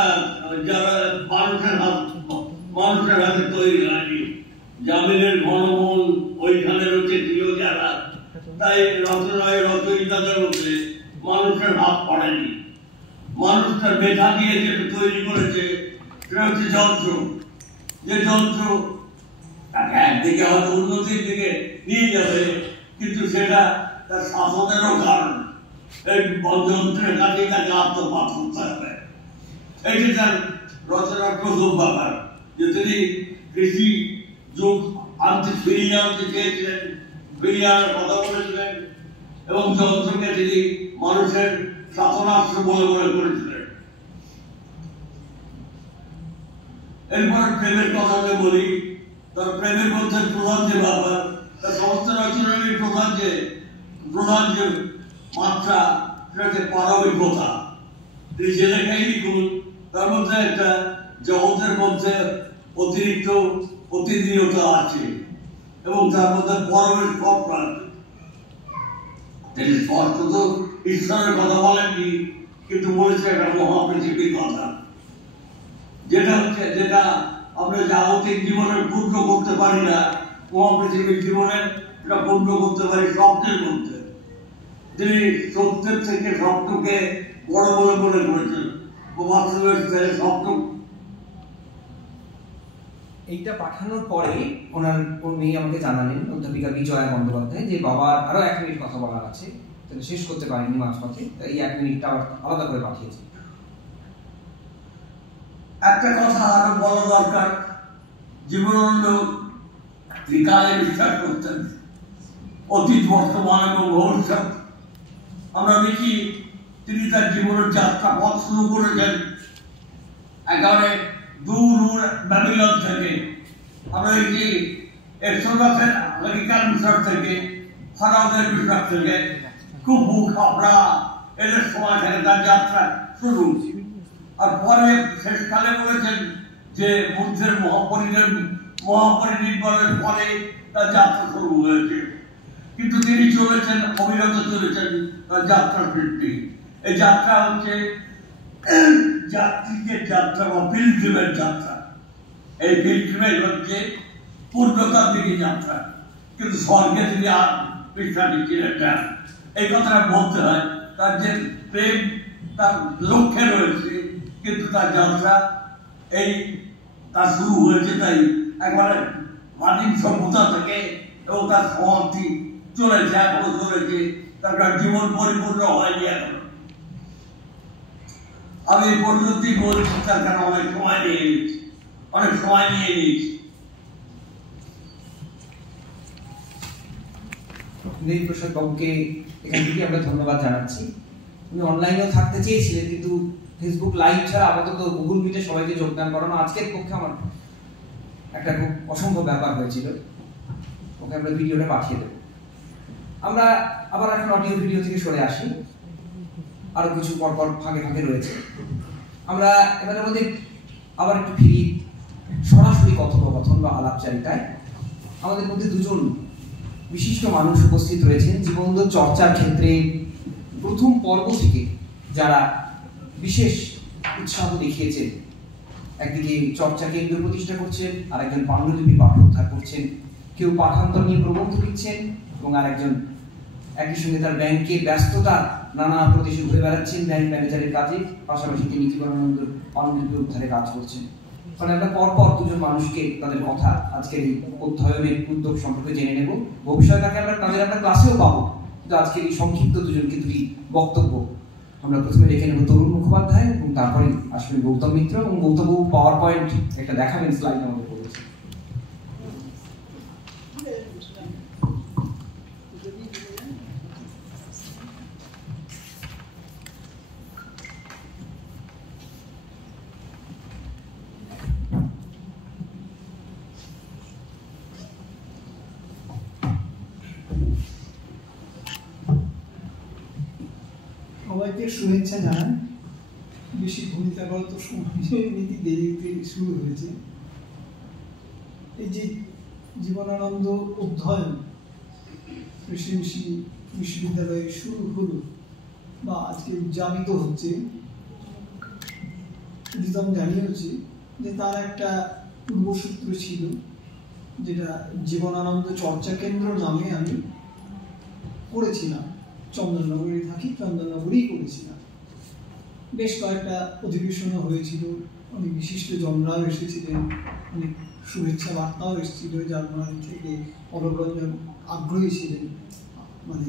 মানুষের হাতে তৈরি হয়নি, জামিনের ঘনবন ওইখানে রয়েছে যারা, তাই রচয়িতাদের মধ্যে মানুষের হাত পড়েনি। মানুষটার মেধা দিয়ে যেটা তৈরি করেছে সেটা হচ্ছে যন্ত্র, যে যন্ত্র তাকে একদিকে হয়তো উন্নতির দিকে নিয়ে যাবে, কিন্তু সেটা তার শাসনেরও কারণ। এই যন্ত্রের কাছে তাকে আত্মপাত করতে হবে। এটি তার রচনার প্রথম ব্যাপার, যে তিনি কৃষি যুগ ফিরিয়ে আনতে চেয়েছিলেন, ফিরিয়ে আনার কথা বলেছিলেন এবং যন্ত্রকে তিনি মানুষের শাসনাস্ত্র বলে মনে করেছিলেন। এরপর প্রেমের কথাকে বলি। তার প্রেমের মধ্যে প্রধান যে ব্যাপার, তার সমস্ত রচনার প্রধান যে মাত্রা, সেটা হচ্ছে পারবিকতা। তিনি যে লেখাই লিখুন তার মধ্যে একটা জগতের মধ্যে অতিরিক্ত অতিথিয়তা আছে এবং তার মধ্যে পরমের স্পর্শ আছে। তিনি স্পষ্টত ঈশ্বরের কথা বলেননি, কিন্তু বলেছে একটা মহাপৃথিবীর কথা, যেটা আমরা জাগতিক জীবনে পূর্ণ করতে পারি না, মহাপৃথিবীর জীবনে এটা পূর্ণ করতে পারি স্বপ্নের মধ্যে। তিনি সত্যের থেকে স্বপ্নকে বড় বলে মনে করেছেন। স্বপ্ন এইটা পাঠানোর পরে ওর মেয়ে আমাকে জানালেন, অধ্যাপিকা বিজয়া বন্দ্যোপাধ্যায়, যে বাবার আরো 1 মিনিট কথা বলার আছে, তাহলে শেষ করতে পারেনি মাঝপথে, এই 1 মিনিটটা আবার আলাদা করে পাঠিয়েছে। একটা কথা আরো বলা দরকার, জীবনানন্দ ত্রিকালে বিশ্বাস করতেন, অতীত, বর্তমান এবং ভবিষ্যৎ। আমরা দেখি তিনি তার জীবনের যাত্রা পথ শুরু করেছেন একেবারে দূর ব্যাবিলন থেকে। আমরা দেখি এক্সোডাসের আমেরিকান মিশর থেকে, ফারাওদের মিশর থেকে, কুফু, খাপড়া এদের সময় থেকে তার যাত্রা শুরু। আর পরে শেষকালে বলেছেন যে বুদ্ধের মহাপরিনির্বাণের পরে তার যাত্রা শুরু হয়েছে, কিন্তু তিনি চলেছেন, অবিরত চলেছেন তার যাত্রা বৃদ্ধি। এই যাত্রা হচ্ছে যাত্রীদের যাত্রা বা পিলগ্রিমের যাত্রা। এই পিলগ্রিমেজ হচ্ছে পূর্ণতার দিকে যাত্রা, কিন্তু স্বর্গে তিনি আর বিশ্বাস ছিলেন না। এই কথাটা বলতে হয়, তার যে প্রেম তার লক্ষ্যে রয়েছে, কিন্তু তার যাত্রা এই তার শুরু হয়েছে তাই একবারে আদিম সভ্যতা থেকে এবং তার সমাপ্তি চলেছে, এখনো চলেছে, তার জীবন পরিপূর্ণ হয়নি এখনো। আমি এই পরিণতি বলছি তার কারণ অনেক সময় নিয়ে নিয়েছি। নীল প্রসাদ বাবুকে এখান থেকে আমরা ধন্যবাদ জানাচ্ছি। উনি অনলাইনেও থাকতে চেয়েছিলেন, কিন্তু ফেসবুক লাইভ ছাড়া আপাতত গুগল মিটে সবাইকে যোগদান করানো আজকের পক্ষে আমার একটা খুব অসম্ভব ব্যাপার হয়েছিল। ওকে আমরা ভিডিওটা পাঠিয়ে দেব। আমরা আবার এখন অডিও ভিডিও থেকে সরে আসি, আরো কিছু পরপর ফাঁকে ফাঁকে রয়েছে। আমরা এবারের মধ্যে আবার একটু ফিরি সরাসরি কথোপকথন বা আলাপচারিতায়। আমাদের মধ্যে দুজন বিশিষ্ট মানুষ উপস্থিত রয়েছেন জীবনদো চর্চার ক্ষেত্রে প্রথম পর্ব থেকে, যারা বিশেষ উৎসাহ দেখিয়েছেন। একদিকে চর্চা কেন্দ্র প্রতিষ্ঠা করছেন, আরেকজন পাণ্ডুলিপি পাঠোদ্ধার করছেন, কেউ পাঠান্তর নিয়ে প্রবন্ধ লিখছেন, এবং আরেকজন একই সঙ্গে তার ব্যাংকের ব্যস্ততা নানা প্রদেশে ঘুরে বেড়াচ্ছেন ব্যাংক ম্যানেজারের কাজে, পাশাপাশি তিনি জীবনানন্দ পাণ্ডুলিপি উদ্ধারে কাজ করছেন। ফলে আমরা পরপর দুজন মানুষকে তাদের কথা আজকের এই অধ্যয়নের উদ্যোগ সম্পর্কে জেনে নেব। ভবিষ্যতে তাদের আমরা ক্লাসেও পাবো, কিন্তু আজকের এই সংক্ষিপ্ত দুজনকে দুটি বক্তব্য আমরা প্রথমে দেখে নেব তরুণ মুখোপাধ্যায়, এবং তারপরে আসবেন গৌতম মিত্র। এবং গৌতম পাওয়ার পয়েন্ট একটা দেখাবেন, স্লাইড আমাদের বলেছে। সবাইকে শুভেচ্ছা জানান। বেশি ভূমিকাগত নীতি দেরিতে শুরু হয়েছে। এই যে জীবনানন্দ অধ্যয়ন প্রেসিডেন্সি বিশ্ববিদ্যালয়ে শুরু হলো বা আজকে উদযাপিত হচ্ছে, প্রীতম জানিয়েছে যে তার একটা পূর্বসূত্র ছিল, যেটা জীবনানন্দ চর্চা কেন্দ্র নামে আমি করেছিলাম। চন্দননগরে থাকি, চন্দননগরেই করেছিলাম। বেশ কয়েকটা অধিবেশনও হয়েছিল, অনেক বিশিষ্ট জনরাও এসেছিলেন, অনেক শুভেচ্ছা বার্তাও এসেছিল, জার্মানি থেকে অরবরঞ্জন আগ্রহী ছিলেন মানে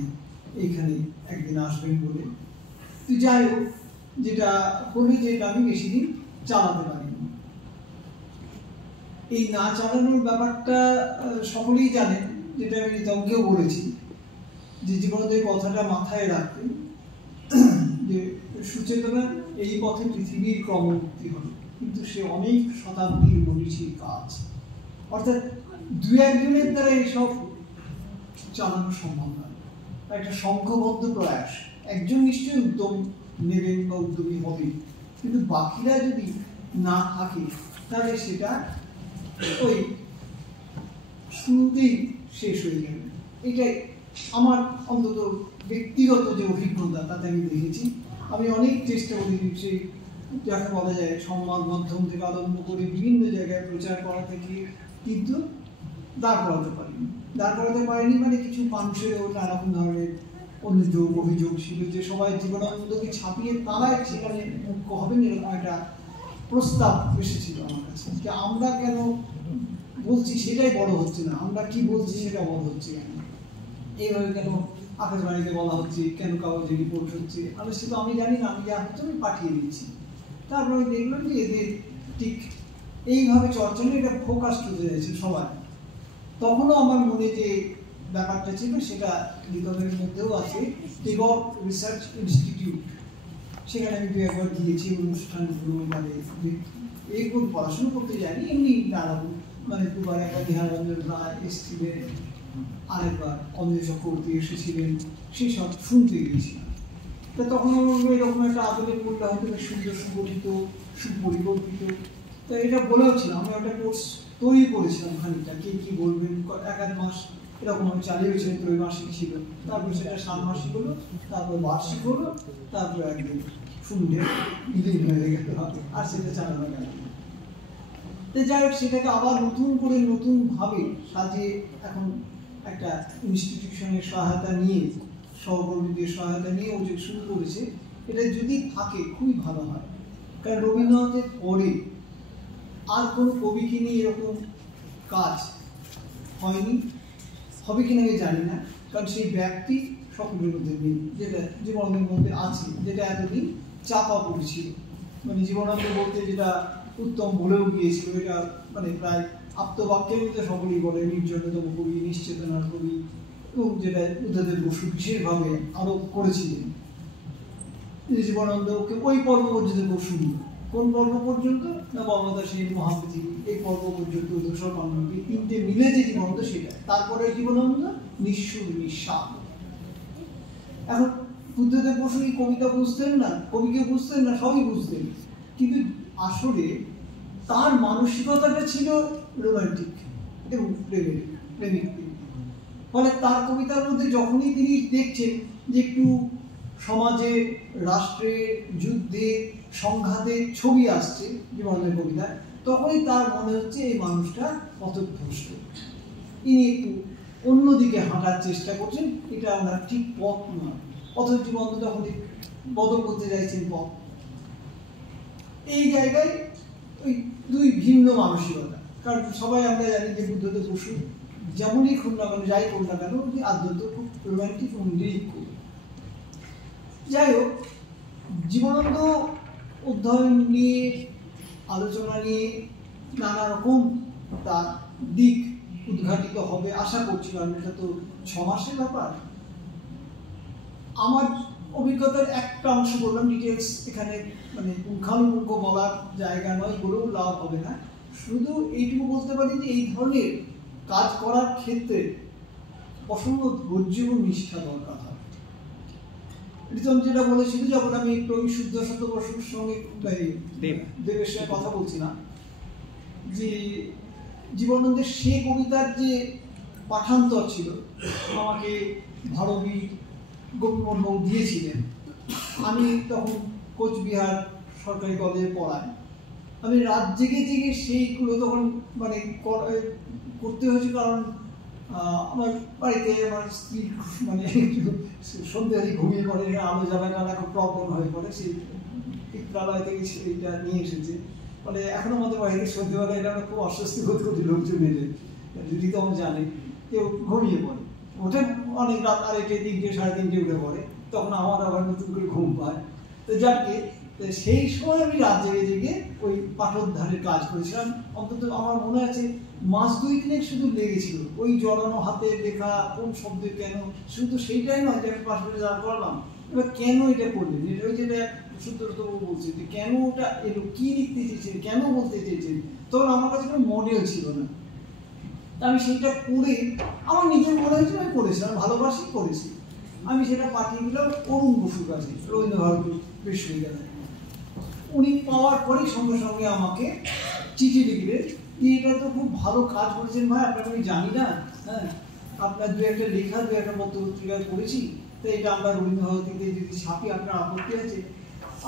এইখানে একদিন আসবেন বলে। তো যাই হোক, যেটা হলো যেটা আমি বেশি দিন চালাতে পারিনি। এই না চালানোর ব্যাপারটা সকলেই জানেন, যেটা আমি রিতমকেও বলেছি, যে জীবনদো এই কথাটা মাথায় রাখতেন যে সুচেতনার এই পথে পৃথিবীর ক্রমমুক্তি হলো, কিন্তু সে অনেক শতাব্দীর মনীষীর কাজ। অর্থাৎ দু একজনের দ্বারা এইসব চালানো সম্ভব নয়, একটা সংঘবদ্ধ প্রয়াস। একজন নিশ্চয়ই উদ্যম নেবেন বা উদ্যমী হবে, কিন্তু বাকিরা যদি না থাকে তাহলে সেটা ওই শুরুতেই শেষ হয়ে যাবে। এটাই আমার অন্তত ব্যক্তিগত যে অভিজ্ঞতা, তাতে আমি দেখেছি। আমি অনেক চেষ্টা করি সেই যাকে বলা যায় সংবাদ মাধ্যম থেকে আরম্ভ করে বিভিন্ন জায়গায় প্রচার করা থেকে, কিন্তু দাঁড় করাতে পারিনি। মানে কিছু মানুষেরও নানারকম ধরনের অভিযোগ ছিল যে সবাই জীবনানন্দকে ছাপিয়ে তারাই সেখানে মুখ্য হবেন, এরকম একটা প্রস্তাব এসেছিল আমার কাছে, যে আমরা কেন বলছি সেটাই বড় হচ্ছে না, আমরা কি বলছি সেটা বড় হচ্ছে কেন, এইভাবে কেন আকাশবাণীতে বলা হচ্ছে, কেন কাগজে রিপোর্ট হচ্ছে। আমি সেটা আমি জানি না, আমি যা হচ্ছে আমি পাঠিয়ে দিচ্ছি। তারপরে দেখলাম যে এদের ঠিক এইভাবে চর্চা নিয়ে এটা ফোকাস হতে যাচ্ছে সবাই। তখনও আমার মনে যে ব্যাপারটা ছিল সেটা রিতমের মধ্যেও আছে, টেগর রিসার্চ ইনস্টিটিউট, সেখানে আমি দু একবার গিয়েছি অনুষ্ঠানগুলো, মানে এইগুলো পড়াশোনা করতে যাইনি, এমনি নানারকম, মানে দুবার একবার নিহাররঞ্জন রায় এসেছিলেন, আরেকবার অঞ্জয় চক্রবর্তী এসেছিলেন, সেসব শুনতে গিয়েছিলাম। তা তখন আমার এরকম একটা আদলের মূল্য হয়তো বেশ সুন্দর, সুগঠিত, সুপরিকল্পিত। তো এটা বলেও ছিল, আমরা একটা কোর্স তৈরি করেছিলাম খানিকটা, কে কী বলবেন, এক মাস এরকম আমি চালিয়েছিলাম, ত্রৈমাসিক ছিল, তারপর সেটা ষান্মাসিক হলো, তারপর বার্ষিক হলো, তারপর একদিন শূন্যে বিলীন হয়ে গেল, আর সেটা চালানো গেল। তো যাই হোক, সেটাকে আবার নতুন করে নতুনভাবে সাজিয়ে এখন একটা ইনস্টিটিউশনের সহায়তা নিয়ে, সহকর্মীদের সহায়তা নিয়ে ও যে শুরু করেছে, এটা যদি থাকে খুবই ভালো হয়। কারণ রবীন্দ্রনাথের পরে আর কোনো কবিকে নিয়ে এরকম কাজ হয়নি, হবে কিনা আমি জানি না, কারণ সেই ব্যক্তি সকলের মধ্যে নেই, যেটা জীবনের মধ্যে আছে, যেটা এতদিন চাপা পড়েছিল। মানে জীবনানন্দ বলতে যেটা উত্তম বলেও গিয়েছিল, এটা মানে প্রায় আত্মবাক্যের মধ্যে সকলেই বলে নির্জনতম কবি, নিশ্চেতনার কবি, এবং যেটা বুদ্ধদেব বসু বিশেষভাবে আরোপ করেছিলেন। জীবনানন্দকে ওই পর্ব পর্যন্ত বসু, কোন পর্ব পর্যন্ত না বর্মদা সেন মহাপৃথিবী, এই পর্ব পর্যন্ত ধূসর পাণ্ডবী তিনটে মিলে যে জীবনানন্দ সেটা, তারপরে জীবনানন্দ নিঃস্বর নিঃস্বাদ। এখন বুদ্ধদেব বসু এই কবিতা বুঝতেন না, কবিকে বুঝতেন না, সবই বুঝতেন, কিন্তু আসলে তার মানসিকতাটা ছিল রোমান্টিক এবং প্রেমিক। ফলে তার কবিতার মধ্যে যখনই তিনি দেখছেন যে একটু সমাজে, রাষ্ট্রে, যুদ্ধে, সংঘাতের ছবি আসছে জীবনের কবিতায়, তখনই তার মনে হচ্ছে এই মানুষটা পথভ্রষ্ট, ইনি একটু অন্যদিকে হাঁটার চেষ্টা করছেন, এটা আমরা ঠিক পথ নয়। অথচ জীবন যখন বদল করতে চাইছেন পথ, এই জায়গায় ওই দুই ভিন্ন মানসিকতা। কারণ সবাই আমরা জানি যে বুদ্ধদেব বসু যেমনই খুব না কেন, যাই করুন না কেন, আদ্যন্ত খুব রোমান্টিক এবং লিরিক কবি। যাই হোক, জীবনানন্দ অধ্যয়ন নিয়ে, আলোচনা নিয়ে নানা রকম তার দিক উদ্ঘাটিত হবে আশা করছি, কারণ এটা তো 6 মাসের ব্যাপার। আমার অভিজ্ঞতার একটা অংশ বললাম, ডিটেলস এখানে মানে পুঙ্খানুপুঙ্খ বলার জায়গা নয়, বলেও লাভ হবে না। শুধু এইটুকু বলতে পারি যে এই ধরনের কাজ করার ক্ষেত্রে অসম্ভব ধৈর্য এবং নিষ্ঠা দরকার হয়। রিতম যেটা বলেছিল, যখন আমি কবি শুদ্ধশত বসুর সঙ্গে দেবের সঙ্গে কথা বলছিলাম, যে জীবনানন্দের সে কবিতার যে পাঠান্তর ছিল আমাকে ভারবীর গোপীমোহন দিয়েছিলেন। আমি তখন কোচবিহার সরকারি কলেজে পড়াই, আমি রাত জেগে জেগে সেইগুলো তখন মানে করতে হয়েছে, কারণ আমার বাড়িতে আমার স্ত্রী মানে সন্ধ্যায় ঘুমিয়ে পড়ে, আলো যাবে না, খুব প্রবলেম হয়ে পড়ে, সেই চিত্রালয় থেকে সেইটা নিয়ে এসেছে। ফলে এখনো আমাদের বাড়িতে সন্ধ্যেবেলা এটা আমরা খুব অস্বস্তি বোধ করি, লোকজন এলে রিতম জানে, কেউ ঘুমিয়ে পড়ে, ওঠে অনেক রাত 2:30, 3টে, 3:30 উঠে পড়ে, তখন আমার আবার নতুন করে ঘুম পায়। তো যাকে সেই সময় আমি রাত জেগে জেগে ওই পাঠোদ্ধারের কাজ করেছিলাম। অন্তত আমার মনে আছে মাস 2-3 শুধু লেগেছিল, ওই জড়ানো হাতে লেখা, কোন শব্দ কেন, শুধু সেইটাই নয় যে আমি পাঠটা দাঁড় করলাম, এবার কেন এটা করলেন, ওই যেটা সূত্রতবাবু বলছে যে কেন ওটা এলো, কি লিখতে চেয়েছেন, কেন বলতে চেয়েছেন, তখন আমার কাছে কোনো মডেল ছিল না। আমি সেইটা করে আমার নিজের মনে হয়েছিল আমি করেছিলাম, ভালোবাসি করেছি। আমি সেটা পাঠিয়ে দিলাম অরুণ বসুর কাছে, রবীন্দ্রভারতী বিশ্ববিদ্যালয়ে। উনি পাওয়ার পরেই সঙ্গে সঙ্গে আমাকে চিঠি লিখলেন যে এটা তো খুব ভালো কাজ করেছেন ভাই, আপনাকে আমি জানি না, হ্যাঁ আপনার 2-1টা লেখা 2-1টা পত্রিকায় পড়েছি, তো এটা আমরা রবীন্দ্রভারতীতে যদি ছাপি আপনার আপত্তি আছে?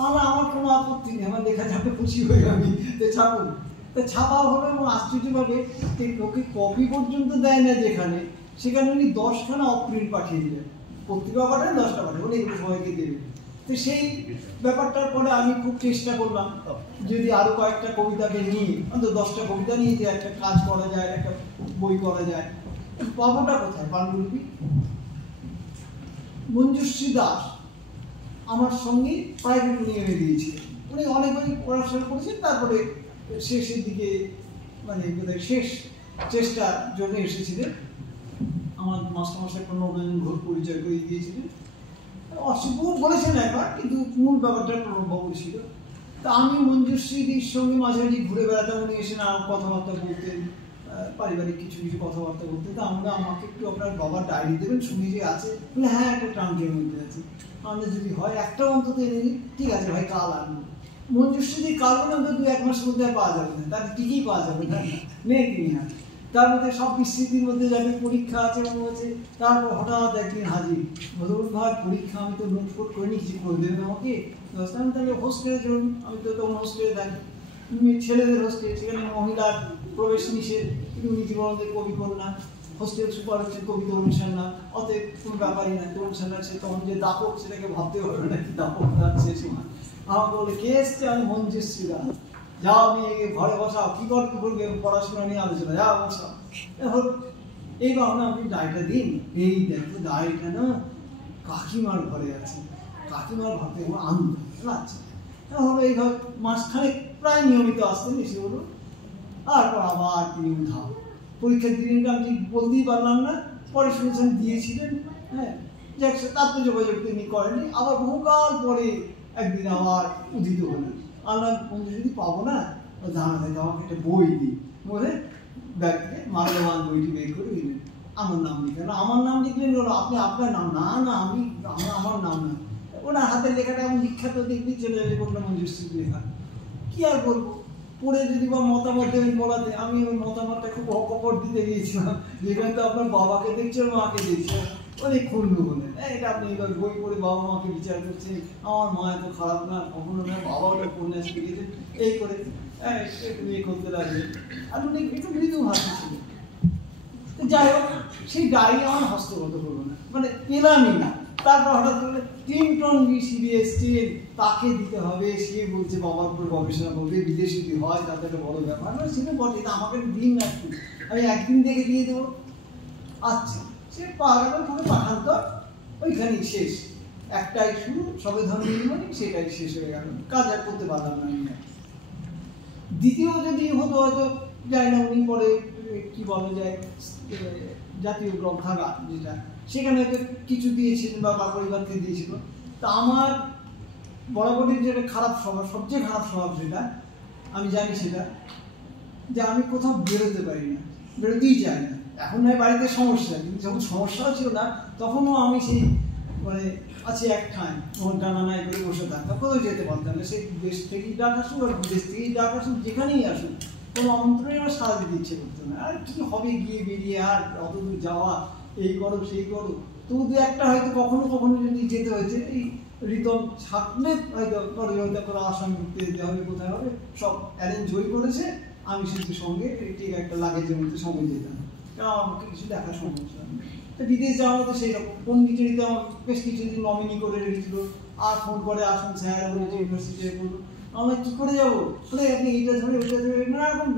আমার কোনো আপত্তি নেই, আমার লেখা ছাপে খুশি হয়ে আমি তো ছাপুন। তো ছাপা হলো, এবং আশ্চর্যভাবে লোকে কপি পর্যন্ত দেয় না যেখানে, সেখানে উনি 10খানা অপ্রিন্ট পাঠিয়ে দিলেন, পত্রিকা পাঠান 10টা পাঠান, বলে এগুলো সবাইকে দেবে। তো সেই ব্যাপারটার পরে আমি খুব চেষ্টা করলাম যদি আরো কয়েকটা কবিতাকে নিয়ে, অন্তত 10টা কবিতা নিয়ে যে একটা কাজ করা যায়, একটা বই করা যায়। পাবোটা কোথায় পাণ্ডুলিপি? মঞ্জুশ্রী দাস আমার সঙ্গে প্রাইভেট নিয়ে দিয়েছিলেন, উনি অনেক পড়াশোনা করেছেন, তারপরে শেষের দিকে মানে শেষ চেষ্টার জন্য এসেছিলেন, আমার মাস্টারমশাই প্রণবরঞ্জন ঘোষ পরিচয় করে দিয়েছিলেন। অশুভ বলেছেন একবার, কিন্তু মূল ব্যাপারটা প্রণববাবু ছিল। তা আমি মঞ্জুশ্রীদির সঙ্গে মাঝে মাঝে ঘুরে বেড়াতাম, উনি এসে না কথাবার্তা বলতেন, পারিবারিক কিছু কিছু কথাবার্তা বলতেন। তা আমরা আমাকে একটু আপনার বাবার ডায়েরি দেবেন, শুনি যে আছে, বলে হ্যাঁ একটা ট্রাঙ্কের মধ্যে আছে, আমাদের যদি হয় একটা অন্তত এনে দিই, ঠিক আছে ভাই কাল আনবো। মঞ্জুশ্রীদির কারণ অন্তত 2-1 মাসের মধ্যে পাওয়া যাবে না, তার টিকিই পাওয়া যাবে না, নেই তিনি না। তার মধ্যে সব বিস্মৃতির মধ্যে যাবে, পরীক্ষা আছে মনে হচ্ছে, তারপর হঠাৎ একদিন হাজির, ধরুন ভাই পরীক্ষা, আমি তো নোট ফোট করে নিচ্ছি, করে দেবেন আমাকে 10টা। আমি তাহলে হোস্টেলে ধরুন, আমি তো তখন হোস্টেলে থাকি, ছেলেদের হোস্টেল, সেখানে মহিলার প্রবেশ নিষেধ, উনি জীবনানন্দের কবি কন্যা, হোস্টেল সুপার হচ্ছে কবিতা অনুষ্ঠান না, অতএব কোনো ব্যাপারই না, তো অনুষ্ঠান আছে, তখন যে দাপট সেটাকে ভাবতে হবে না, কি দাপট আছে সময়। আমাকে বলে কে এসছে? আমি মঞ্জুশ্রী দাস। যাও মেয়েকে ঘরে বসাও, কি করবে পড়াশোনা নিয়ে আলোচনা, যাও বসাও। এখন এই ভাবনা আপনি ডায়েরিটা দিন, এই দেখো ডায়েরিটা না কাকিমার ঘরে আছে, কাকিমার ঘর থেকে আনতে আচ্ছা। তাহলে এইভাবে মাসখানেক প্রায় নিয়মিত আসতেন এসে বলো, তারপর আবার তিনি উধাও। পরীক্ষার দিনটা আমি ঠিক বলতেই পারলাম না, পরে শুনেছেন দিয়েছিলেন। হ্যাঁ, যাক তার তো যোগাযোগ তিনি করেনি। আবার বহুকাল পরে একদিন আবার উদিত হলেন, আল্লাহ বন্ধু যদি পাবো না জানা যায় আমাকে একটা বই দিই বলে ব্যাগ থেকে মাল্যবান বইটি বের করে দিলেন। আমার নাম লিখলেন, আমার নাম লিখলেন বলো আপনি আপনার নাম, না না আমি আমার নাম না। ওনার হাতের লেখাটা এমন বিখ্যাত, দেখবি চলে যাবে বললো মঞ্জুশ্রীর লেখা। কি আর বলবো, পড়ে যদি বা মতামত দেবেন বলাতে আমি ওই মতামতটা খুব অকপট দিতে গিয়েছিলাম, যেখানে তো আপনার বাবাকে দেখছেন মাকে দেখছেন, অনেক ক্ষুণ্ণ হলেন। এটা আপনি এবার বই পড়ে বাবা মাকে বিচার করছেন, আমার মা এত খারাপ না, কখনো না, বাবাও তো উপন্যাস লিখেছেন, এই করে ইয়ে করতে লাগলেন। আর উনি একটু মৃদু ভাষা ছিল। যাই হোক, সেই ডায়েরি আমার হস্তগত হলো না, মানে পেলামই না। তারপর হঠাৎ করে ক্লিনটন সিবিএসটির তাকে দিতে হবে, সে বলছে বাবার উপর গবেষণা করবে, বিদেশি যদি হয় তাতে একটা বড় ব্যাপার। সেটা বটে, আমাকে দিন না একটু, আমি একদিন থেকে দিয়ে দেবো। আচ্ছা, সে পাহাড়ের করে পাঠান্তর ওইখানেই শেষ, একটাই শুরু, সবে ধর্মের মানে সেটাই শেষ হয়ে গেল, কাজ আর করতে পারলাম না। দ্বিতীয় যদি হতো হয়তো যাই না, উনি পরে কি বলা যায় জাতীয় গ্রন্থাগার যেটা, সেখানে হয়তো কিছু দিয়েছিলেন বা পরিবারকে দিয়েছিল। তা আমার বরাবরই যেটা খারাপ স্বভাব, সবচেয়ে খারাপ স্বভাব যেটা আমি জানি সেটা, যে আমি কোথাও বেরোতে পারি না, বেরোতেই চাই না। এখন নয় বাড়িতে সমস্যা, কিন্তু যখন সমস্যাও ছিল না তখনও আমি সেই মানে আছে এক ঠাঁই আমার ডানা নাই করে বসে থাকতাম, কোথাও যেতে পারতাম না। সেই দেশ থেকেই ডাক আসুক আর বিদেশ থেকেই ডাক আসুক, যেখানেই আসুক কোনো আমন্ত্রণে আমার সারা দিতে ইচ্ছে করতো না। আর কি হবে গিয়ে বেরিয়ে আর অত দূর যাওয়া, এই করো সেই করো। তবু দু একটা হয়তো কখনো কখনো যদি যেতে হয়েছে, এই রিতম ছাড়লে হয়তো পরিবর্তন করে আসাম ঘুরতে যেতে হবে, কোথায় হবে সব অ্যারেঞ্জ হয়ে পড়েছে, আমি সেটির সঙ্গে ঠিক একটা লাগেজের মধ্যে সঙ্গে যেতাম, কারণ আমাকে কিছু দেখার সমস্যা। তো বিদেশ যাওয়া তো সেই রকম পন্ডিচেরিতে আমার বেশ কিছুদিন নমিনি করে রেখেছিল, আর ফোন করে আসুন স্যার বলেছে ইউনিভার্সিটিতে বললো, আমরা কী করে যাবো, বলে আপনি এইটা ধরে ওইটা ধরে না, এখন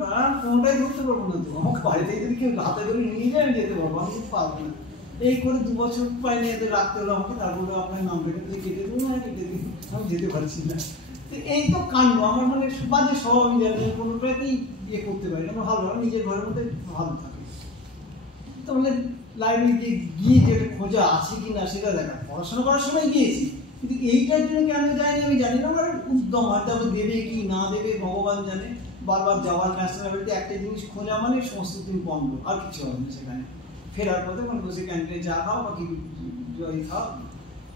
কোনোটাই ধরতে পারবো না। তো আমাকে বাড়ি থেকে যদি কেউ হাতে ধরে নিয়ে যায় আমি যেতে পারবো, আমি কিন্তু পারবো না। এই করে 2 বছর পাই নিয়ে রাখতে হলো আমাকে, তারপরে আপনার নামটা কেটে দেবো না, কেটে দিই, আমি যেতে পারছি না। তো এই তো কাণ্ড আমার, মানে বাজে সব আমি জানি, কোনোটাতেই ইয়ে করতে পারি না, ভালো নিজের ঘরের মধ্যে ভালো থাকে। তাহলে লাইব্রেরি গিয়ে যেটা খোঁজা আছে কি না সেটা দেখা, পড়াশোনা করার সময় গিয়েছি, কিন্তু এইটার জন্য কেন যায়নি আমি জানি না। আমার উদ্যম হয়তো দেবে কি না দেবে ভগবান জানে। বারবার যাওয়ার ন্যাশনাল লাইব্রেরিতে একটা জিনিস খোঁজা মানে সমস্ত দিন বন্ধ, আর কিছু হবে না সেখানে। ফেরার পথে মানে বসে ক্যান্টিনে চা খাও বা কি জয় খাও,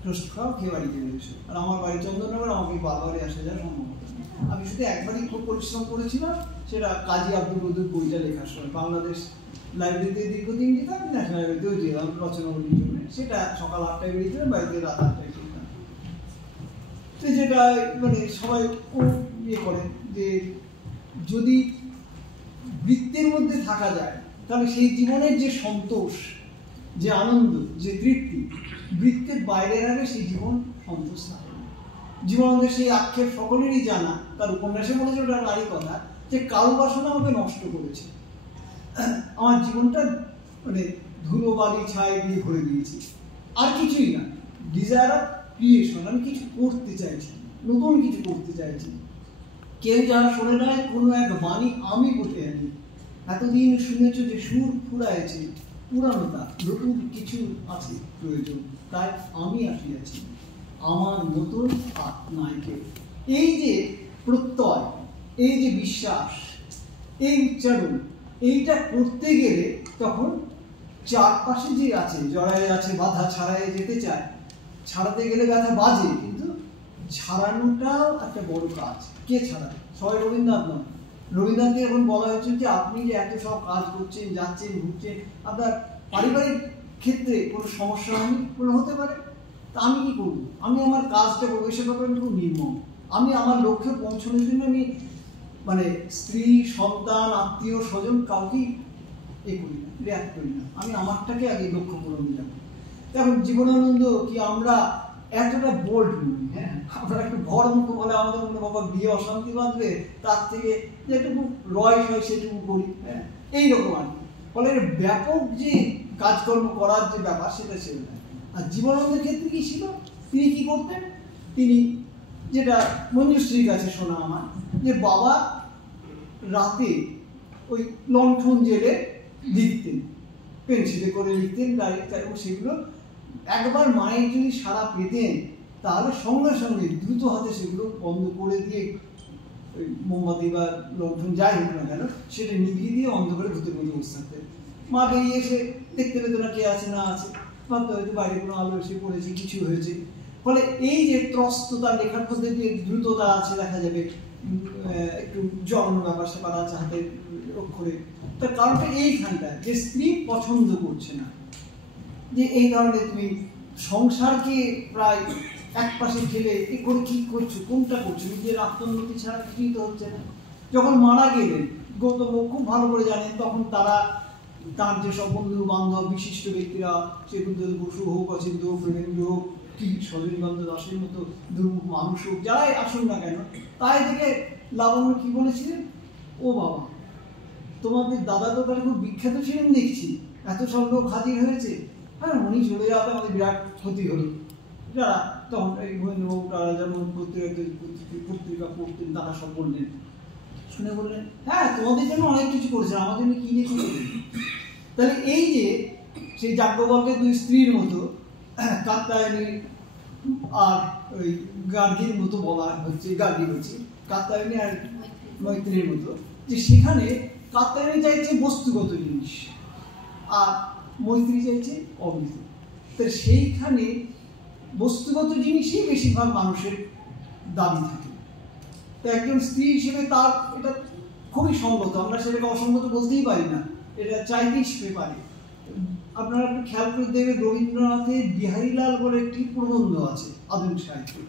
টোস্ট খাও, খেয়ে বাড়িতে বেরোছো। আর আমার বাড়ি চন্দননগর, আমাকে বারবারই আসা যাওয়া সম্ভব। আমি শুধু একবারই খুব পরিশ্রম করেছিলাম, সেটা কাজী আব্দুল ওদুদ বইটা লেখার সময়। বাংলাদেশ লাইব্রেরিতে দীর্ঘদিন যেতাম, ন্যাশনাল লাইব্রেরিতেও যেতাম রচনাবলীর জন্য। সেটা সকাল 8টায় বেরিয়েছিলাম, বাড়িতে রাত 8টায় ফিরতাম। তো যেটা মানে সবাই ইয়ে করে যে যদি বৃত্তের মধ্যে থাকা যায় তাহলে সেই জীবনের যে সন্তোষ, যে আনন্দ, যে তৃপ্তি, বৃত্তের বাইরের আগে সেই জীবন সন্তোষ না। জীবনের সেই আক্ষেপ সকলেরই জানা, তার উপন্যাসে বলেছে ওটা নারী কথা, যে কাল বাসনা আমাকে নষ্ট করেছে, আমার জীবনটা মানে ধুলো বালি ছায় দিয়ে ভরে দিয়েছি, আর কিছুই না। ডিজায়ার অফ ক্রিয়েশন, আমি কিছু করতে চাইছি, নতুন কিছু করতে চাইছি। কেউ যারা শোনে নাই কোনো এক বাণী আমি বলতে আনি, এতদিন শুনেছ যে সুর ফুরাইছে পুরানোতা, নতুন কিছু আছে প্রয়োজন, তাই আমি আসিয়াছি, আমার নতুন আর নাইকে। এই যে প্রত্যয়, এই যে বিশ্বাস, এই উচ্চারণ, এইটা করতে গেলে তখন চারপাশে যে আছে, জড়ায় আছে, বাধা ছাড়াই যেতে চায়, ছাড়াতে গেলে ব্যথা বাজে, কিন্তু ছাড়ানোটাও একটা বড় কাজ। কে ছাড়াবে? সবাই রবীন্দ্রনাথ নয়। রবীন্দ্রনাথকে এখন বলা হয়েছে যে আপনি যে এত সব কাজ করছেন, যাচ্ছেন, ঘুরছেন, আপনার পারিবারিক ক্ষেত্রে কোনো সমস্যা হয়নি, কোনো হতে পারে, তা আমি কি করবো? আমি আমার কাজটা করবো, এসব ব্যাপারে খুব নির্মম। আমি আমার লক্ষ্যে পৌঁছানোর জন্য আমি মানে স্ত্রী, সন্তান, আত্মীয় স্বজন কাউকেই করি না, রিয়াক্ট করি না। আমি আমারটাকে আগে লক্ষ্য পূরণে যাবো। এখন জীবনানন্দ কি আমরা এতটা বোল্ড মুভি। হ্যাঁ, আমরা একটু ঘর মুখ বলে আমাদের মনে বাবা বিয়ে অশান্তি বাঁধবে, তার থেকে যেটুকু রয় হয় সেটুকু করি। হ্যাঁ, এইরকম আর কি। ফলে ব্যাপক যে কাজকর্ম করার যে ব্যাপার সেটা ছিল না। আর জীবনানন্দের ক্ষেত্রে কি ছিল, তিনি কি করতেন, তিনি যেটা মঞ্জুশ্রীর কাছে শোনা আমার, যে বাবা রাতে ওই লণ্ঠন জেলে লিখতেন, পেন্সিলে করে লিখতেন এবং সেগুলো একবার মায়ের যদি সাড়া পেতেন তাহলে সঙ্গে সঙ্গে দ্রুত হাতে সেগুলো বন্ধ করে দিয়ে ওই মোমবাতি বা লণ্ঠন যাই হোক না কেন সেটা নিভিয়ে দিয়ে অন্ধকারে ভূতের মধ্যে বসে থাকতেন। মা বেরিয়ে এসে দেখতে পেত না কে আছে না আছে, ভাবতে হয়তো বাইরে কোনো আলো এসে পড়েছে, কিছু হয়েছে। ফলে এই যে ত্রস্ততা, লেখার মধ্যে যে দ্রুততা আছে দেখা যাবে, একটু জড়ানো ব্যাপার স্যাপার আছে হাতের অক্ষরে, তার কারণটা এইখানটা যে স্ত্রী পছন্দ করছে না, যে এই কারণে তুমি সংসারকে প্রায় এক পাশে ফেলে এ করে কি করছো, কোনটা করছো, নিজের আত্মোন্নতি ছাড়া কিছুই তো হচ্ছে না। যখন মারা গেলেন গৌতম খুব ভালো করে জানেন, তখন তার যেসব বন্ধু বান্ধব বিশিষ্ট ব্যক্তিরা, চেতনদেব বসু হোক, অচিন্ত হোক, প্রেমেন্দ্র হোক, কি সজনীকান্ত দাসের মতো দুর্মুখ মানুষ হোক, যারাই আসুন না কেন, তাই থেকে লাবণ্য কি বলেছিলেন, ও বাবা তোমাদের দাদা তো তারা খুব বিখ্যাত ছিলেন দেখছি, এত সব লোক হাজির হয়েছে। হ্যাঁ, উনি চলে যাওয়াতে আমাদের বিরাট ক্ষতি হলো। যারা তখন এই মহেন্দ্রবাবু তারা যেমন পত্রিকা পড়তেন তারা সব বললেন, শুনে বললেন হ্যাঁ তোমাদের জন্য অনেক কিছু করেছেন, আমাদের জন্য কি নিয়ে করলেন। তাহলে এই যে সেই যাজ্ঞবল্কের দুই স্ত্রীর মতো কাত্যায়নী আর ওই গার্গীর মতো বলা হচ্ছে, গার্গী হচ্ছে কাত্যায়নী আর মৈত্রীর মতো, যে সেখানে কাত্যায়নী চাইছে বস্তুগত জিনিস আর মৈত্রী চাইছে অমৃত। তাহলে সেইখানে বস্তুগত জিনিসই বেশিরভাগ মানুষের দাবি থাকে। তো একজন স্ত্রী হিসেবে তার এটা খুবই সঙ্গত, আমরা সেটাকে অসঙ্গত বলতেই পারি না, এটা চাইতেই শিখতে পারি। আপনারা একটু খেয়াল করে দেখবেন রবীন্দ্রনাথের বিহারীলাল বলে একটি প্রবন্ধ আছে আধুনিক সাহিত্যে,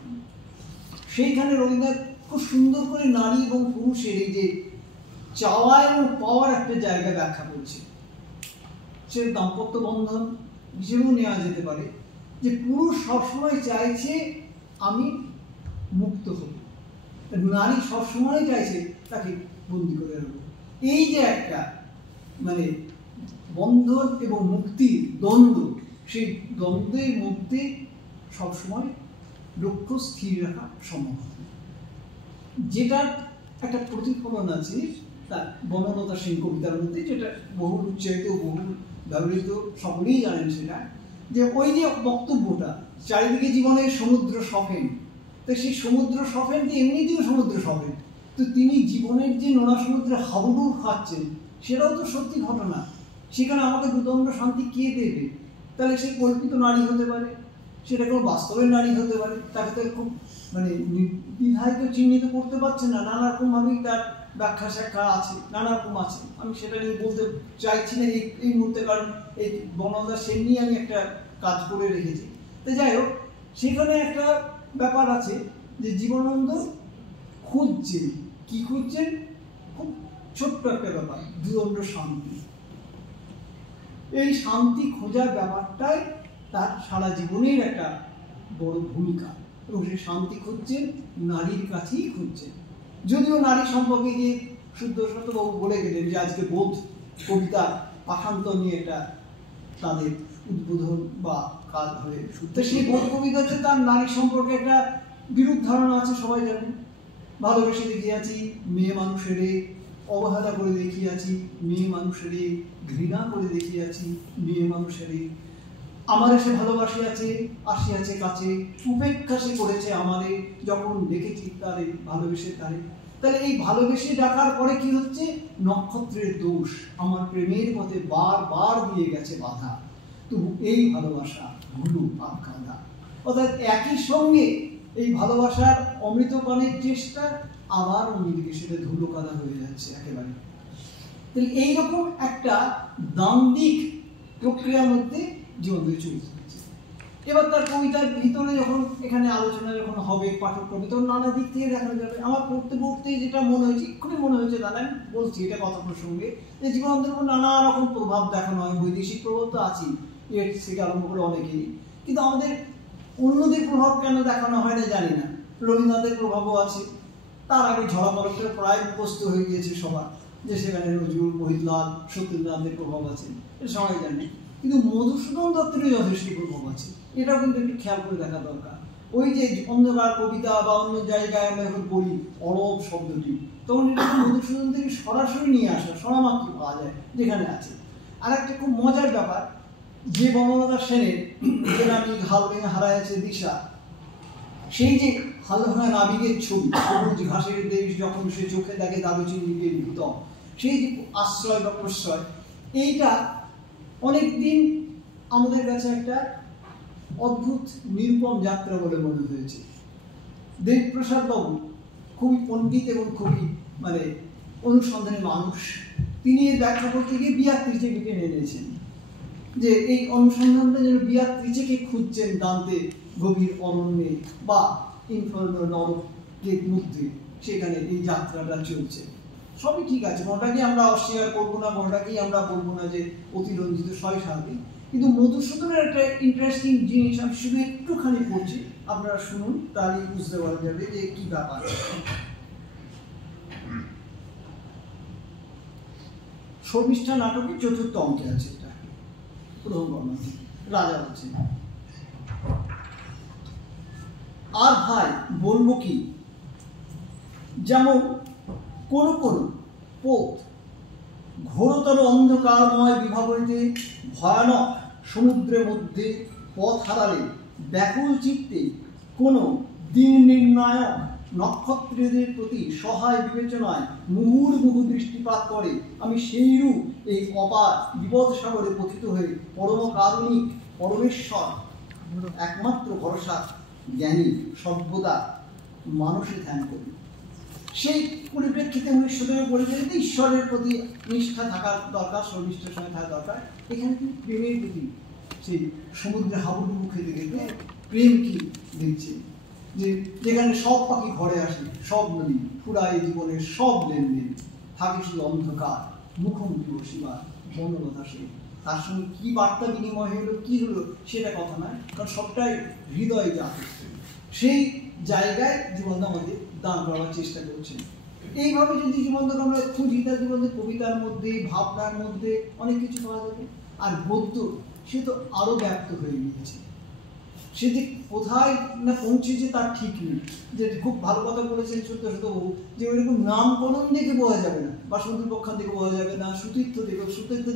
সেইখানে রবীন্দ্রনাথ খুব সুন্দর করে নারী এবং পুরুষের এই যে চাওয়া এবং পাওয়ার একটা জায়গা ব্যাখ্যা করছে। সে দাম্পত্য বন্ধন হিসেবেও নেওয়া যেতে পারে, যে পুরুষ সবসময় চাইছে আমি মুক্ত হব, নারী সবসময় চাইছে তাকে বন্দি করে রাখবো। এই যে একটা মানে বন্ধন এবং মুক্তির দ্বন্দ্ব, সেই দ্বন্দ্বের মধ্যে সবসময় লক্ষ্য স্থির রাখা সম্ভব, যেটার একটা প্রতিফলন আছে তার বনলতা সেন কবিতার মধ্যে, যেটা বহু উচ্চারিত বহু ব্যবহৃত, সকলেই জানেন সেটা, যে ওই যে বক্তব্যটা চারিদিকে জীবনের সমুদ্র সফেন, তো সেই সমুদ্র সফেনটি এমনিতেও সমুদ্র সফেন, তো তিনি জীবনের যে নোনা সমুদ্রে হাবুডুব খাচ্ছেন সেটাও তো সত্যি ঘটনা। সেখানে আমাকে দুদণ্ড শান্তি কে দেবে? তাহলে সে কল্পিত নারী হতে পারে, সেটা কোনো বাস্তবের নারী হতে পারে, তাকে তো খুব মানে নির্দ্বিধায় কেউ চিহ্নিত করতে পারছে না, নানা রকমভাবেই তার ব্যাখ্যা স্যাখ্যা আছে, নানা রকম আছে। আমি সেটা নিয়ে বলতে চাইছি না এই মুহূর্তে, কারণ এই বনলতা সেন নিয়ে আমি একটা কাজ করে রেখেছি। তো যাই হোক, সেখানে একটা ব্যাপার আছে যে জীবনানন্দ খুঁজছেন, কি খুঁজছেন, খুব ছোট্ট একটা ব্যাপার, দুদণ্ড শান্তি। এই শান্তি খোঁজার ব্যাপারটাই তার সারা জীবনের একটা বড় ভূমিকা, এবং সেই শান্তি খুঁজছেন নারীর কাছেই খুঁজছেন। যদিও নারী সম্পর্কে যে শুদ্ধশতবাবু বলে গেলেন যে আজকে বোধ কবিতা পাঠান্তর নিয়ে একটা তাদের উদ্বোধন বা কাজ হয়ে, তো সেই বোধ কবিতাতে তার নারী সম্পর্কে একটা বিরূপ ধারণা আছে, সবাই জানেন। ভালোবেসে দেখিয়াছি মেয়ে মানুষেরে, অবহেলা করে দেখিয়াছি মেয়ে মানুষেরে, ঘৃণা করে দেখিয়াছি মেয়ে মানুষেরে, আমার এসে ভালোবাসিয়াছে আসিয়াছে কাছে, উপেক্ষা সে করেছে আমারে, যখন দেখেছি তারে ভালোবেসে তারে। তাহলে এই ভালোবেসে ডাকার পরে কি হচ্ছে, নক্ষত্রের দোষ আমার প্রেমের পথে বারবার দিয়ে গেছে বাধা, তবু এই ভালোবাসা ভুলু আর কাঁদা। অর্থাৎ একই সঙ্গে এই ভালোবাসার অমৃতপানের চেষ্টা, আবার অন্যদিকে সেটা ধুলো কাদা হয়ে যাচ্ছে একেবারে। তাহলে এইরকম একটা দান্দিক প্রক্রিয়ার মধ্যে জীবন দিয়ে চলতে হচ্ছে। এবার তার কবিতার ভিতরে যখন এখানে আলোচনা যখন হবে পাঠ্যক্রমে, তখন নানা দিক থেকে দেখানো যাবে। আমার পড়তে পড়তে যেটা মনে হয়েছে, এক্ষুনি মনে হয়েছে, দাদা আমি বলছি এটা কথা প্রসঙ্গে, যে জীবনানন্দের উপর নানা রকম প্রভাব দেখানো হয়, বৈদেশিক প্রভাব তো আছেই, এর থেকে আরম্ভ করে অনেকেই, কিন্তু আমাদের অন্যদের প্রভাব কেন দেখানো হয় না জানি না, রবীন্দ্রনাথের প্রভাবও আছে। তার আগে ঝরা পরশটা প্রায় মুখস্থ হয়ে গিয়েছে সবার, যে সেখানে নজরুল, মহিলাল, সত্যেন্দ্রনাথের প্রভাব আছে, এটা সবাই জানে। কিন্তু মধুসূদন দত্তেরও যথেষ্ট প্রভাব আছে, এটাও কিন্তু একটু খেয়াল করে দেখা দরকার। ওই যে অন্ধকার কবিতা বা অন্য জায়গায় আমরা এখন পড়ি অরব শব্দটি, তখন এটা মধুসূদন থেকে সরাসরি নিয়ে আসা, সরামাত্র পাওয়া যায় যেখানে আছে। আর একটা খুব মজার ব্যাপার, যে বনলতা সেনের যে নাবিক হাল ভেঙে হারাইছে দিশা, সেই যে হাল ভাঙা নাবিকের ছবি, সবুজ ঘাসের দেশ যখন সে চোখে দেখে দাদুচিনিকে ভূতম, সেই যে আশ্রয় বা প্রশ্রয়, এইটা অনেকদিন আমাদের কাছে একটা অদ্ভুত নিরূপম যাত্রা বলে মনে হয়েছে। দেবপ্রসাদ বাবু খুবই পণ্ডিত এবং খুবই অনুসন্ধানী মানুষ, তিনি এর ব্যাখ্যা করতে গিয়ে বিয়াত্রিচেকে টেনে এনেছেন, যে এই অনুসন্ধানটা যেন বিয়াত্রিচেকে খুঁজছেন দান্তে গভীর অরণ্যে বা ইনফার্নো নরকের মধ্যে, সেখানে এই যাত্রাটা চলছে। সবই ঠিক আছে, কোনটাকে আমরা অস্বীকার করবো না, কোনটাকেই আমরা বলবো না যে অতিরঞ্জিত, সবই স্বাভাবিক। কিন্তু মধুসূদনের একটা ইন্টারেস্টিং জিনিস আমি শুধু একটুখানি পড়ছি, আপনারা শুনুন, তাহলেই বুঝতে পারা যাবে যে কি ব্যাপার। শর্মিষ্ঠা নাটকের 4র্থ অঙ্কে আছে এটা, প্রথম বর্ণনা। রাজা বলছেন, আর ভাই বলবো কি, যেমন কোন কোন পথ ঘোরতর অন্ধকারময় বিভাবনীতে ভয়ানক সমুদ্রের মধ্যে পথ হারালে ব্যাকুল চিত্তে কোনো দিন নির্ণায়ক নক্ষত্রদের প্রতি সহায় বিবেচনায় মুহুর্মুহু দৃষ্টিপাত করে, আমি সেইরূপ এই অপার বিপদ সাগরে পতিত হয়ে পরম কারণিক পরমেশ্বর একমাত্র ভরসা জ্ঞানী সভ্যতা মানুষে ধ্যান করি। সেই পরিপ্রেক্ষিতে 1917 পরিপ্রেক্ষিতে ঈশ্বরের প্রতি নিষ্ঠা থাকার দরকার, শর্মিষ্ঠার সঙ্গে থাকা দরকার। এখানে কিন্তু প্রেমের প্রতি সেই সমুদ্রে হাবুডুবু খেতে খেতে প্রেম কি দেখছে, যে যেখানে সব পাখি ঘরে আসে, সব নদী ফুরায় জীবনের সব লেনদেন, থাকে শুধু অন্ধকার মুখোমুখি বসিবার বনলতা সে। তার সঙ্গে কি বার্তা বিনিময় হলো, কি হলো সেটা কথা নয়, কারণ সবটাই হৃদয়ে যা হচ্ছে, সেই জায়গায় জীবন আমাদের দান করার চেষ্টা করছেন। এইভাবে যদি জীবনকে আমরা খুঁজি, তার জীবনের কবিতার মধ্যে, ভাবনার মধ্যে অনেক কিছু পাওয়া যাবে। আর গদ্য সে তো আরো ব্যাপ্ত হয়ে গিয়েছে, সে যে কোথায় না পৌঁছেছে তার ঠিক নেই। যে খুব ভালো কথা বলেছেন সত্যবাবু, যে ওইরকম নামকরণ দেখে বোঝা যাবে না, বাসন্তী পক্ষান থেকে বোঝা যাবে না, সুতীর্থ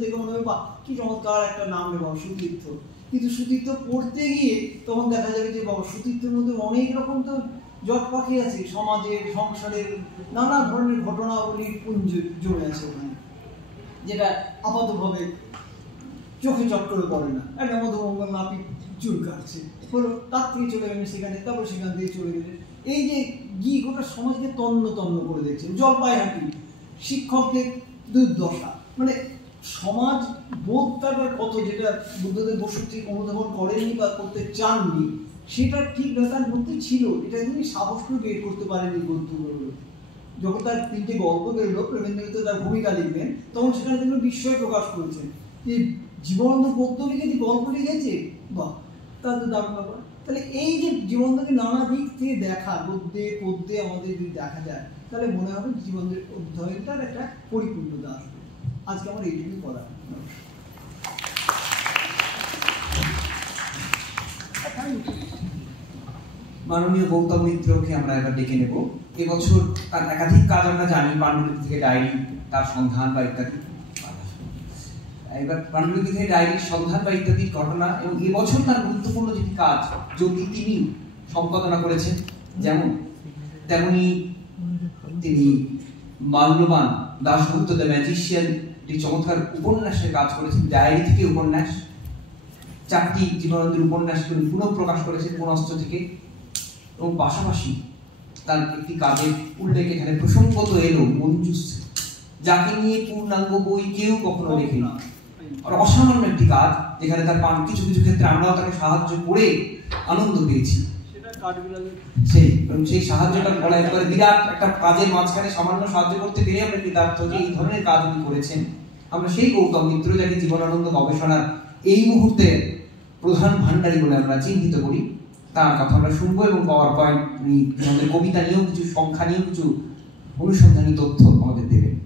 দেখে মনে হবে বা কি চমৎকার একটা নাম নেব সুতীর্থ, কিন্তু সুতীর্থ পড়তে গিয়ে তখন দেখা যাবে যে বাবা সুতীর্থের মধ্যে অনেক রকম তো জট পাখি আছে, সমাজের সংসারের নানা ধরনের ঘটনাবলীর পুঞ্জ জমে আছে ওখানে, যেটা আপাতভাবে চোখে চট করে পড়ে না। একটা মধুমঙ্গল নাপিত চুল কাটছে, হলো, তার থেকে চলে গেলেন সেখানে, তারপর সেখান থেকে চলে গেলেন, এই যে গিয়ে গোটা সমাজকে তন্ন তন্ন করে দেখছেন। জলপাইহাটি শিক্ষকদের দুর্দশা, সমাজ বোধটার কত, যেটা বুদ্ধদেব বসু ঠিক অনুধাবন করেননি বা করতে চাননি, সেটা ঠিক তার মধ্যে ছিল, এটা তিনি সাহস করে বের করতে পারেননি গদ্যগুলো। যখন তার 3টে গল্প বেরোলো, প্রেমেন্দ্রজিৎ তার ভূমিকা লিখবেন, তখন সেখানে তিনি বিস্ময় প্রকাশ করেছেন যে জীবনানন্দ গদ্য লিখেছে, গল্প লিখেছে, বাহ, তাদের দারুণ ব্যাপার। তাহলে এই যে জীবনকে নানা দিক থেকে দেখা, গদ্যে পদ্যে আমাদের যদি দেখা যায়, তাহলে মনে হবে জীবনের অধ্যয়নটার একটা পরিপূর্ণতা আসবে। আজকে আমার এইটুকুই করা। মাননীয় গৌতম মিত্রকে আমরা এবার ডেকে নেব। এবছর তার একাধিক কাজ আমরা জানি, পাণ্ডুলিপি থেকে ডায়েরি, তার সন্ধান বা ইত্যাদি। এবার পাণ্ডুলিপি থেকে ডায়েরির সন্ধান বা ইত্যাদির ঘটনা, এবং এবছর তার গুরুত্বপূর্ণ যেটি কাজ, যদি তিনি সম্পাদনা করেছেন, যেমন তেমনি তিনি মাল্যবান দাশগুপ্ত দ্য ম্যাজিশিয়ান একটি চমৎকার উপন্যাসের কাজ করেছেন, ডায়েরি থেকে উপন্যাস। 4টি জীবনানন্দের উপন্যাস তিনি পুনঃপ্রকাশ করেছেন পুনঃস্থ থেকে, এবং পাশাপাশি তার একটি কাজের উল্লেখ এখানে প্রসঙ্গত এলো, মঞ্জুশ্রী, যাকে নিয়ে পূর্ণাঙ্গ বই কেউ কখনো লেখেনি। আর অসামান্য একটি কাজ, যেখানে তার কিছু কিছু ক্ষেত্রে আমরাও তাকে সাহায্য করে আনন্দ পেয়েছি। সেই সাহায্যটা বলা একবারে বিরাট একটা কাজের মাঝখানে সামান্য সাহায্য করতে পেরে আমরা কৃতার্থ যে এই ধরনের কাজ উনি করেছেন। আমরা সেই গৌতম মিত্র, যাকে জীবনানন্দ গবেষণার এই মুহূর্তে প্রধান ভান্ডারী বলে আমরা চিহ্নিত করি, তার কথা আমরা শুনবো এবং পাওয়ার পয়েন্ট আমাদের কবিতা নিয়েও কিছু সংখ্যা নিয়েও কিছু অনুসন্ধানী তথ্য আমাদের দেবেন।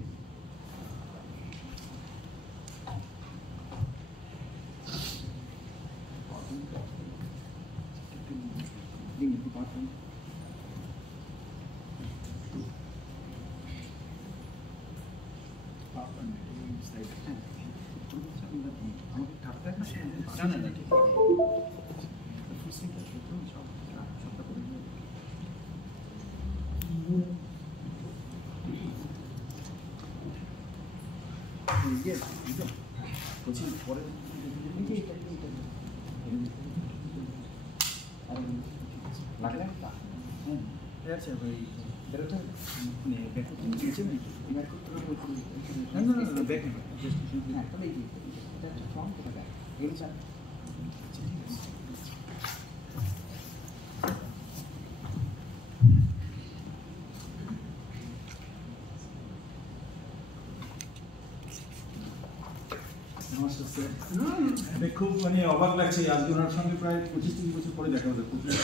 খুব মানে অবাক লাগছে আজকে ওনার সঙ্গে প্রায় 25-30 বছর পরে দেখা হলো, 25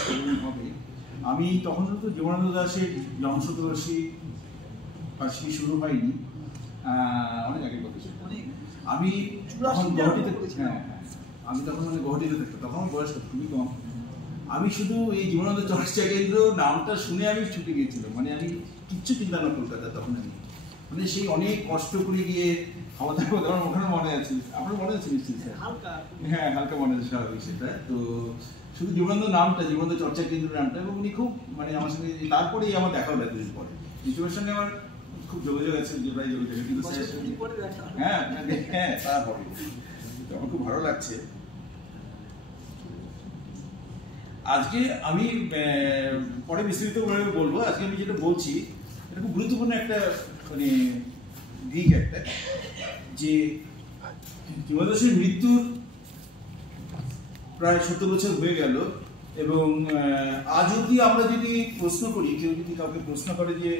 হবে। আমি তখন তো জীবনানন্দ দাশের জন্মশতবার্ষিকী বার্ষিকী শুরু হয়নি, অনেক আগের কথা। আমি তখন গৌহাটিতে, আমি তখন মানে গৌহাটিতে থাকতাম, তখন আমার বয়স খুবই কম। আমি শুধু এই জীবনানন্দ চর্চা কেন্দ্র নামটা শুনে আমি ছুটে গিয়েছিলাম, মানে আমি কিচ্ছু চিন্তা না কলকাতা তখন। আমি মানে সেই অনেক কষ্ট করে গিয়ে আমাদের ওখানে মনে আছে, আপনার মনে আছে নিশ্চয়ই স্যার? হ্যাঁ, হালকা মনে আছে, স্বাভাবিক সেটা। তো শুধু জীবনানন্দ নামটা, জীবনানন্দ চর্চা কেন্দ্রের নামটা, এবং উনি খুব মানে আমার সঙ্গে তারপরেই আমার দেখা হলো এতদিন পরে। ইউটিউবের সঙ্গে আমার খুব যোগাযোগ আছে, যে প্রায় যোগাযোগ, কিন্তু হ্যাঁ হ্যাঁ তারপরে আমার খুব ভালো লাগছে। আজকে আমি পরে বিস্তারিতভাবে বলবো, আজকে আমি যেটা বলছি এটা খুব গুরুত্বপূর্ণ একটা মানে দিক একটা, যে জীবনানন্দ দাশের মৃত্যুর প্রায় 70 বছর হয়ে গেল, এবং আজ অবধি আমরা যদি প্রশ্ন করি, কেউ যদি কাউকে প্রশ্ন করে যে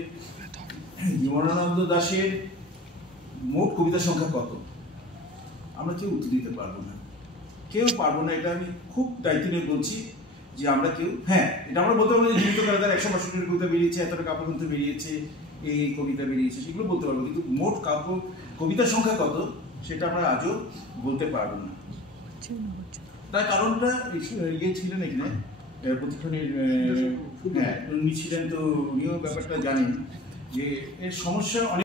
জীবনানন্দ দাশের মোট কবিতা সংখ্যা কত, আমরা কেউ উত্তর দিতে পারবো না, কেউ পারবো না। এটা আমি খুব দায়িত্ব নিয়ে বলছি যে আমরা কেউ, হ্যাঁ এটা আমরা বলতে পারবো যে জীবিত কালে তার 162টি কবিতা বেরিয়েছে, এতটা কাব্যগ্রন্থ বেরিয়েছে, এই কবিতা বেরিয়েছে, সেগুলো বলতে পারবো, কিন্তু মোট কবিতার সংখ্যা কত সেটা আমরা আজও বলতে পারবো না। তার কারণটা ইয়ে ছিলেন এখানে প্রতিক্ষণের, হ্যাঁ উনি ছিলেন, তো উনিও ব্যাপারটা জানেন যে এর সমস্যা অনেক।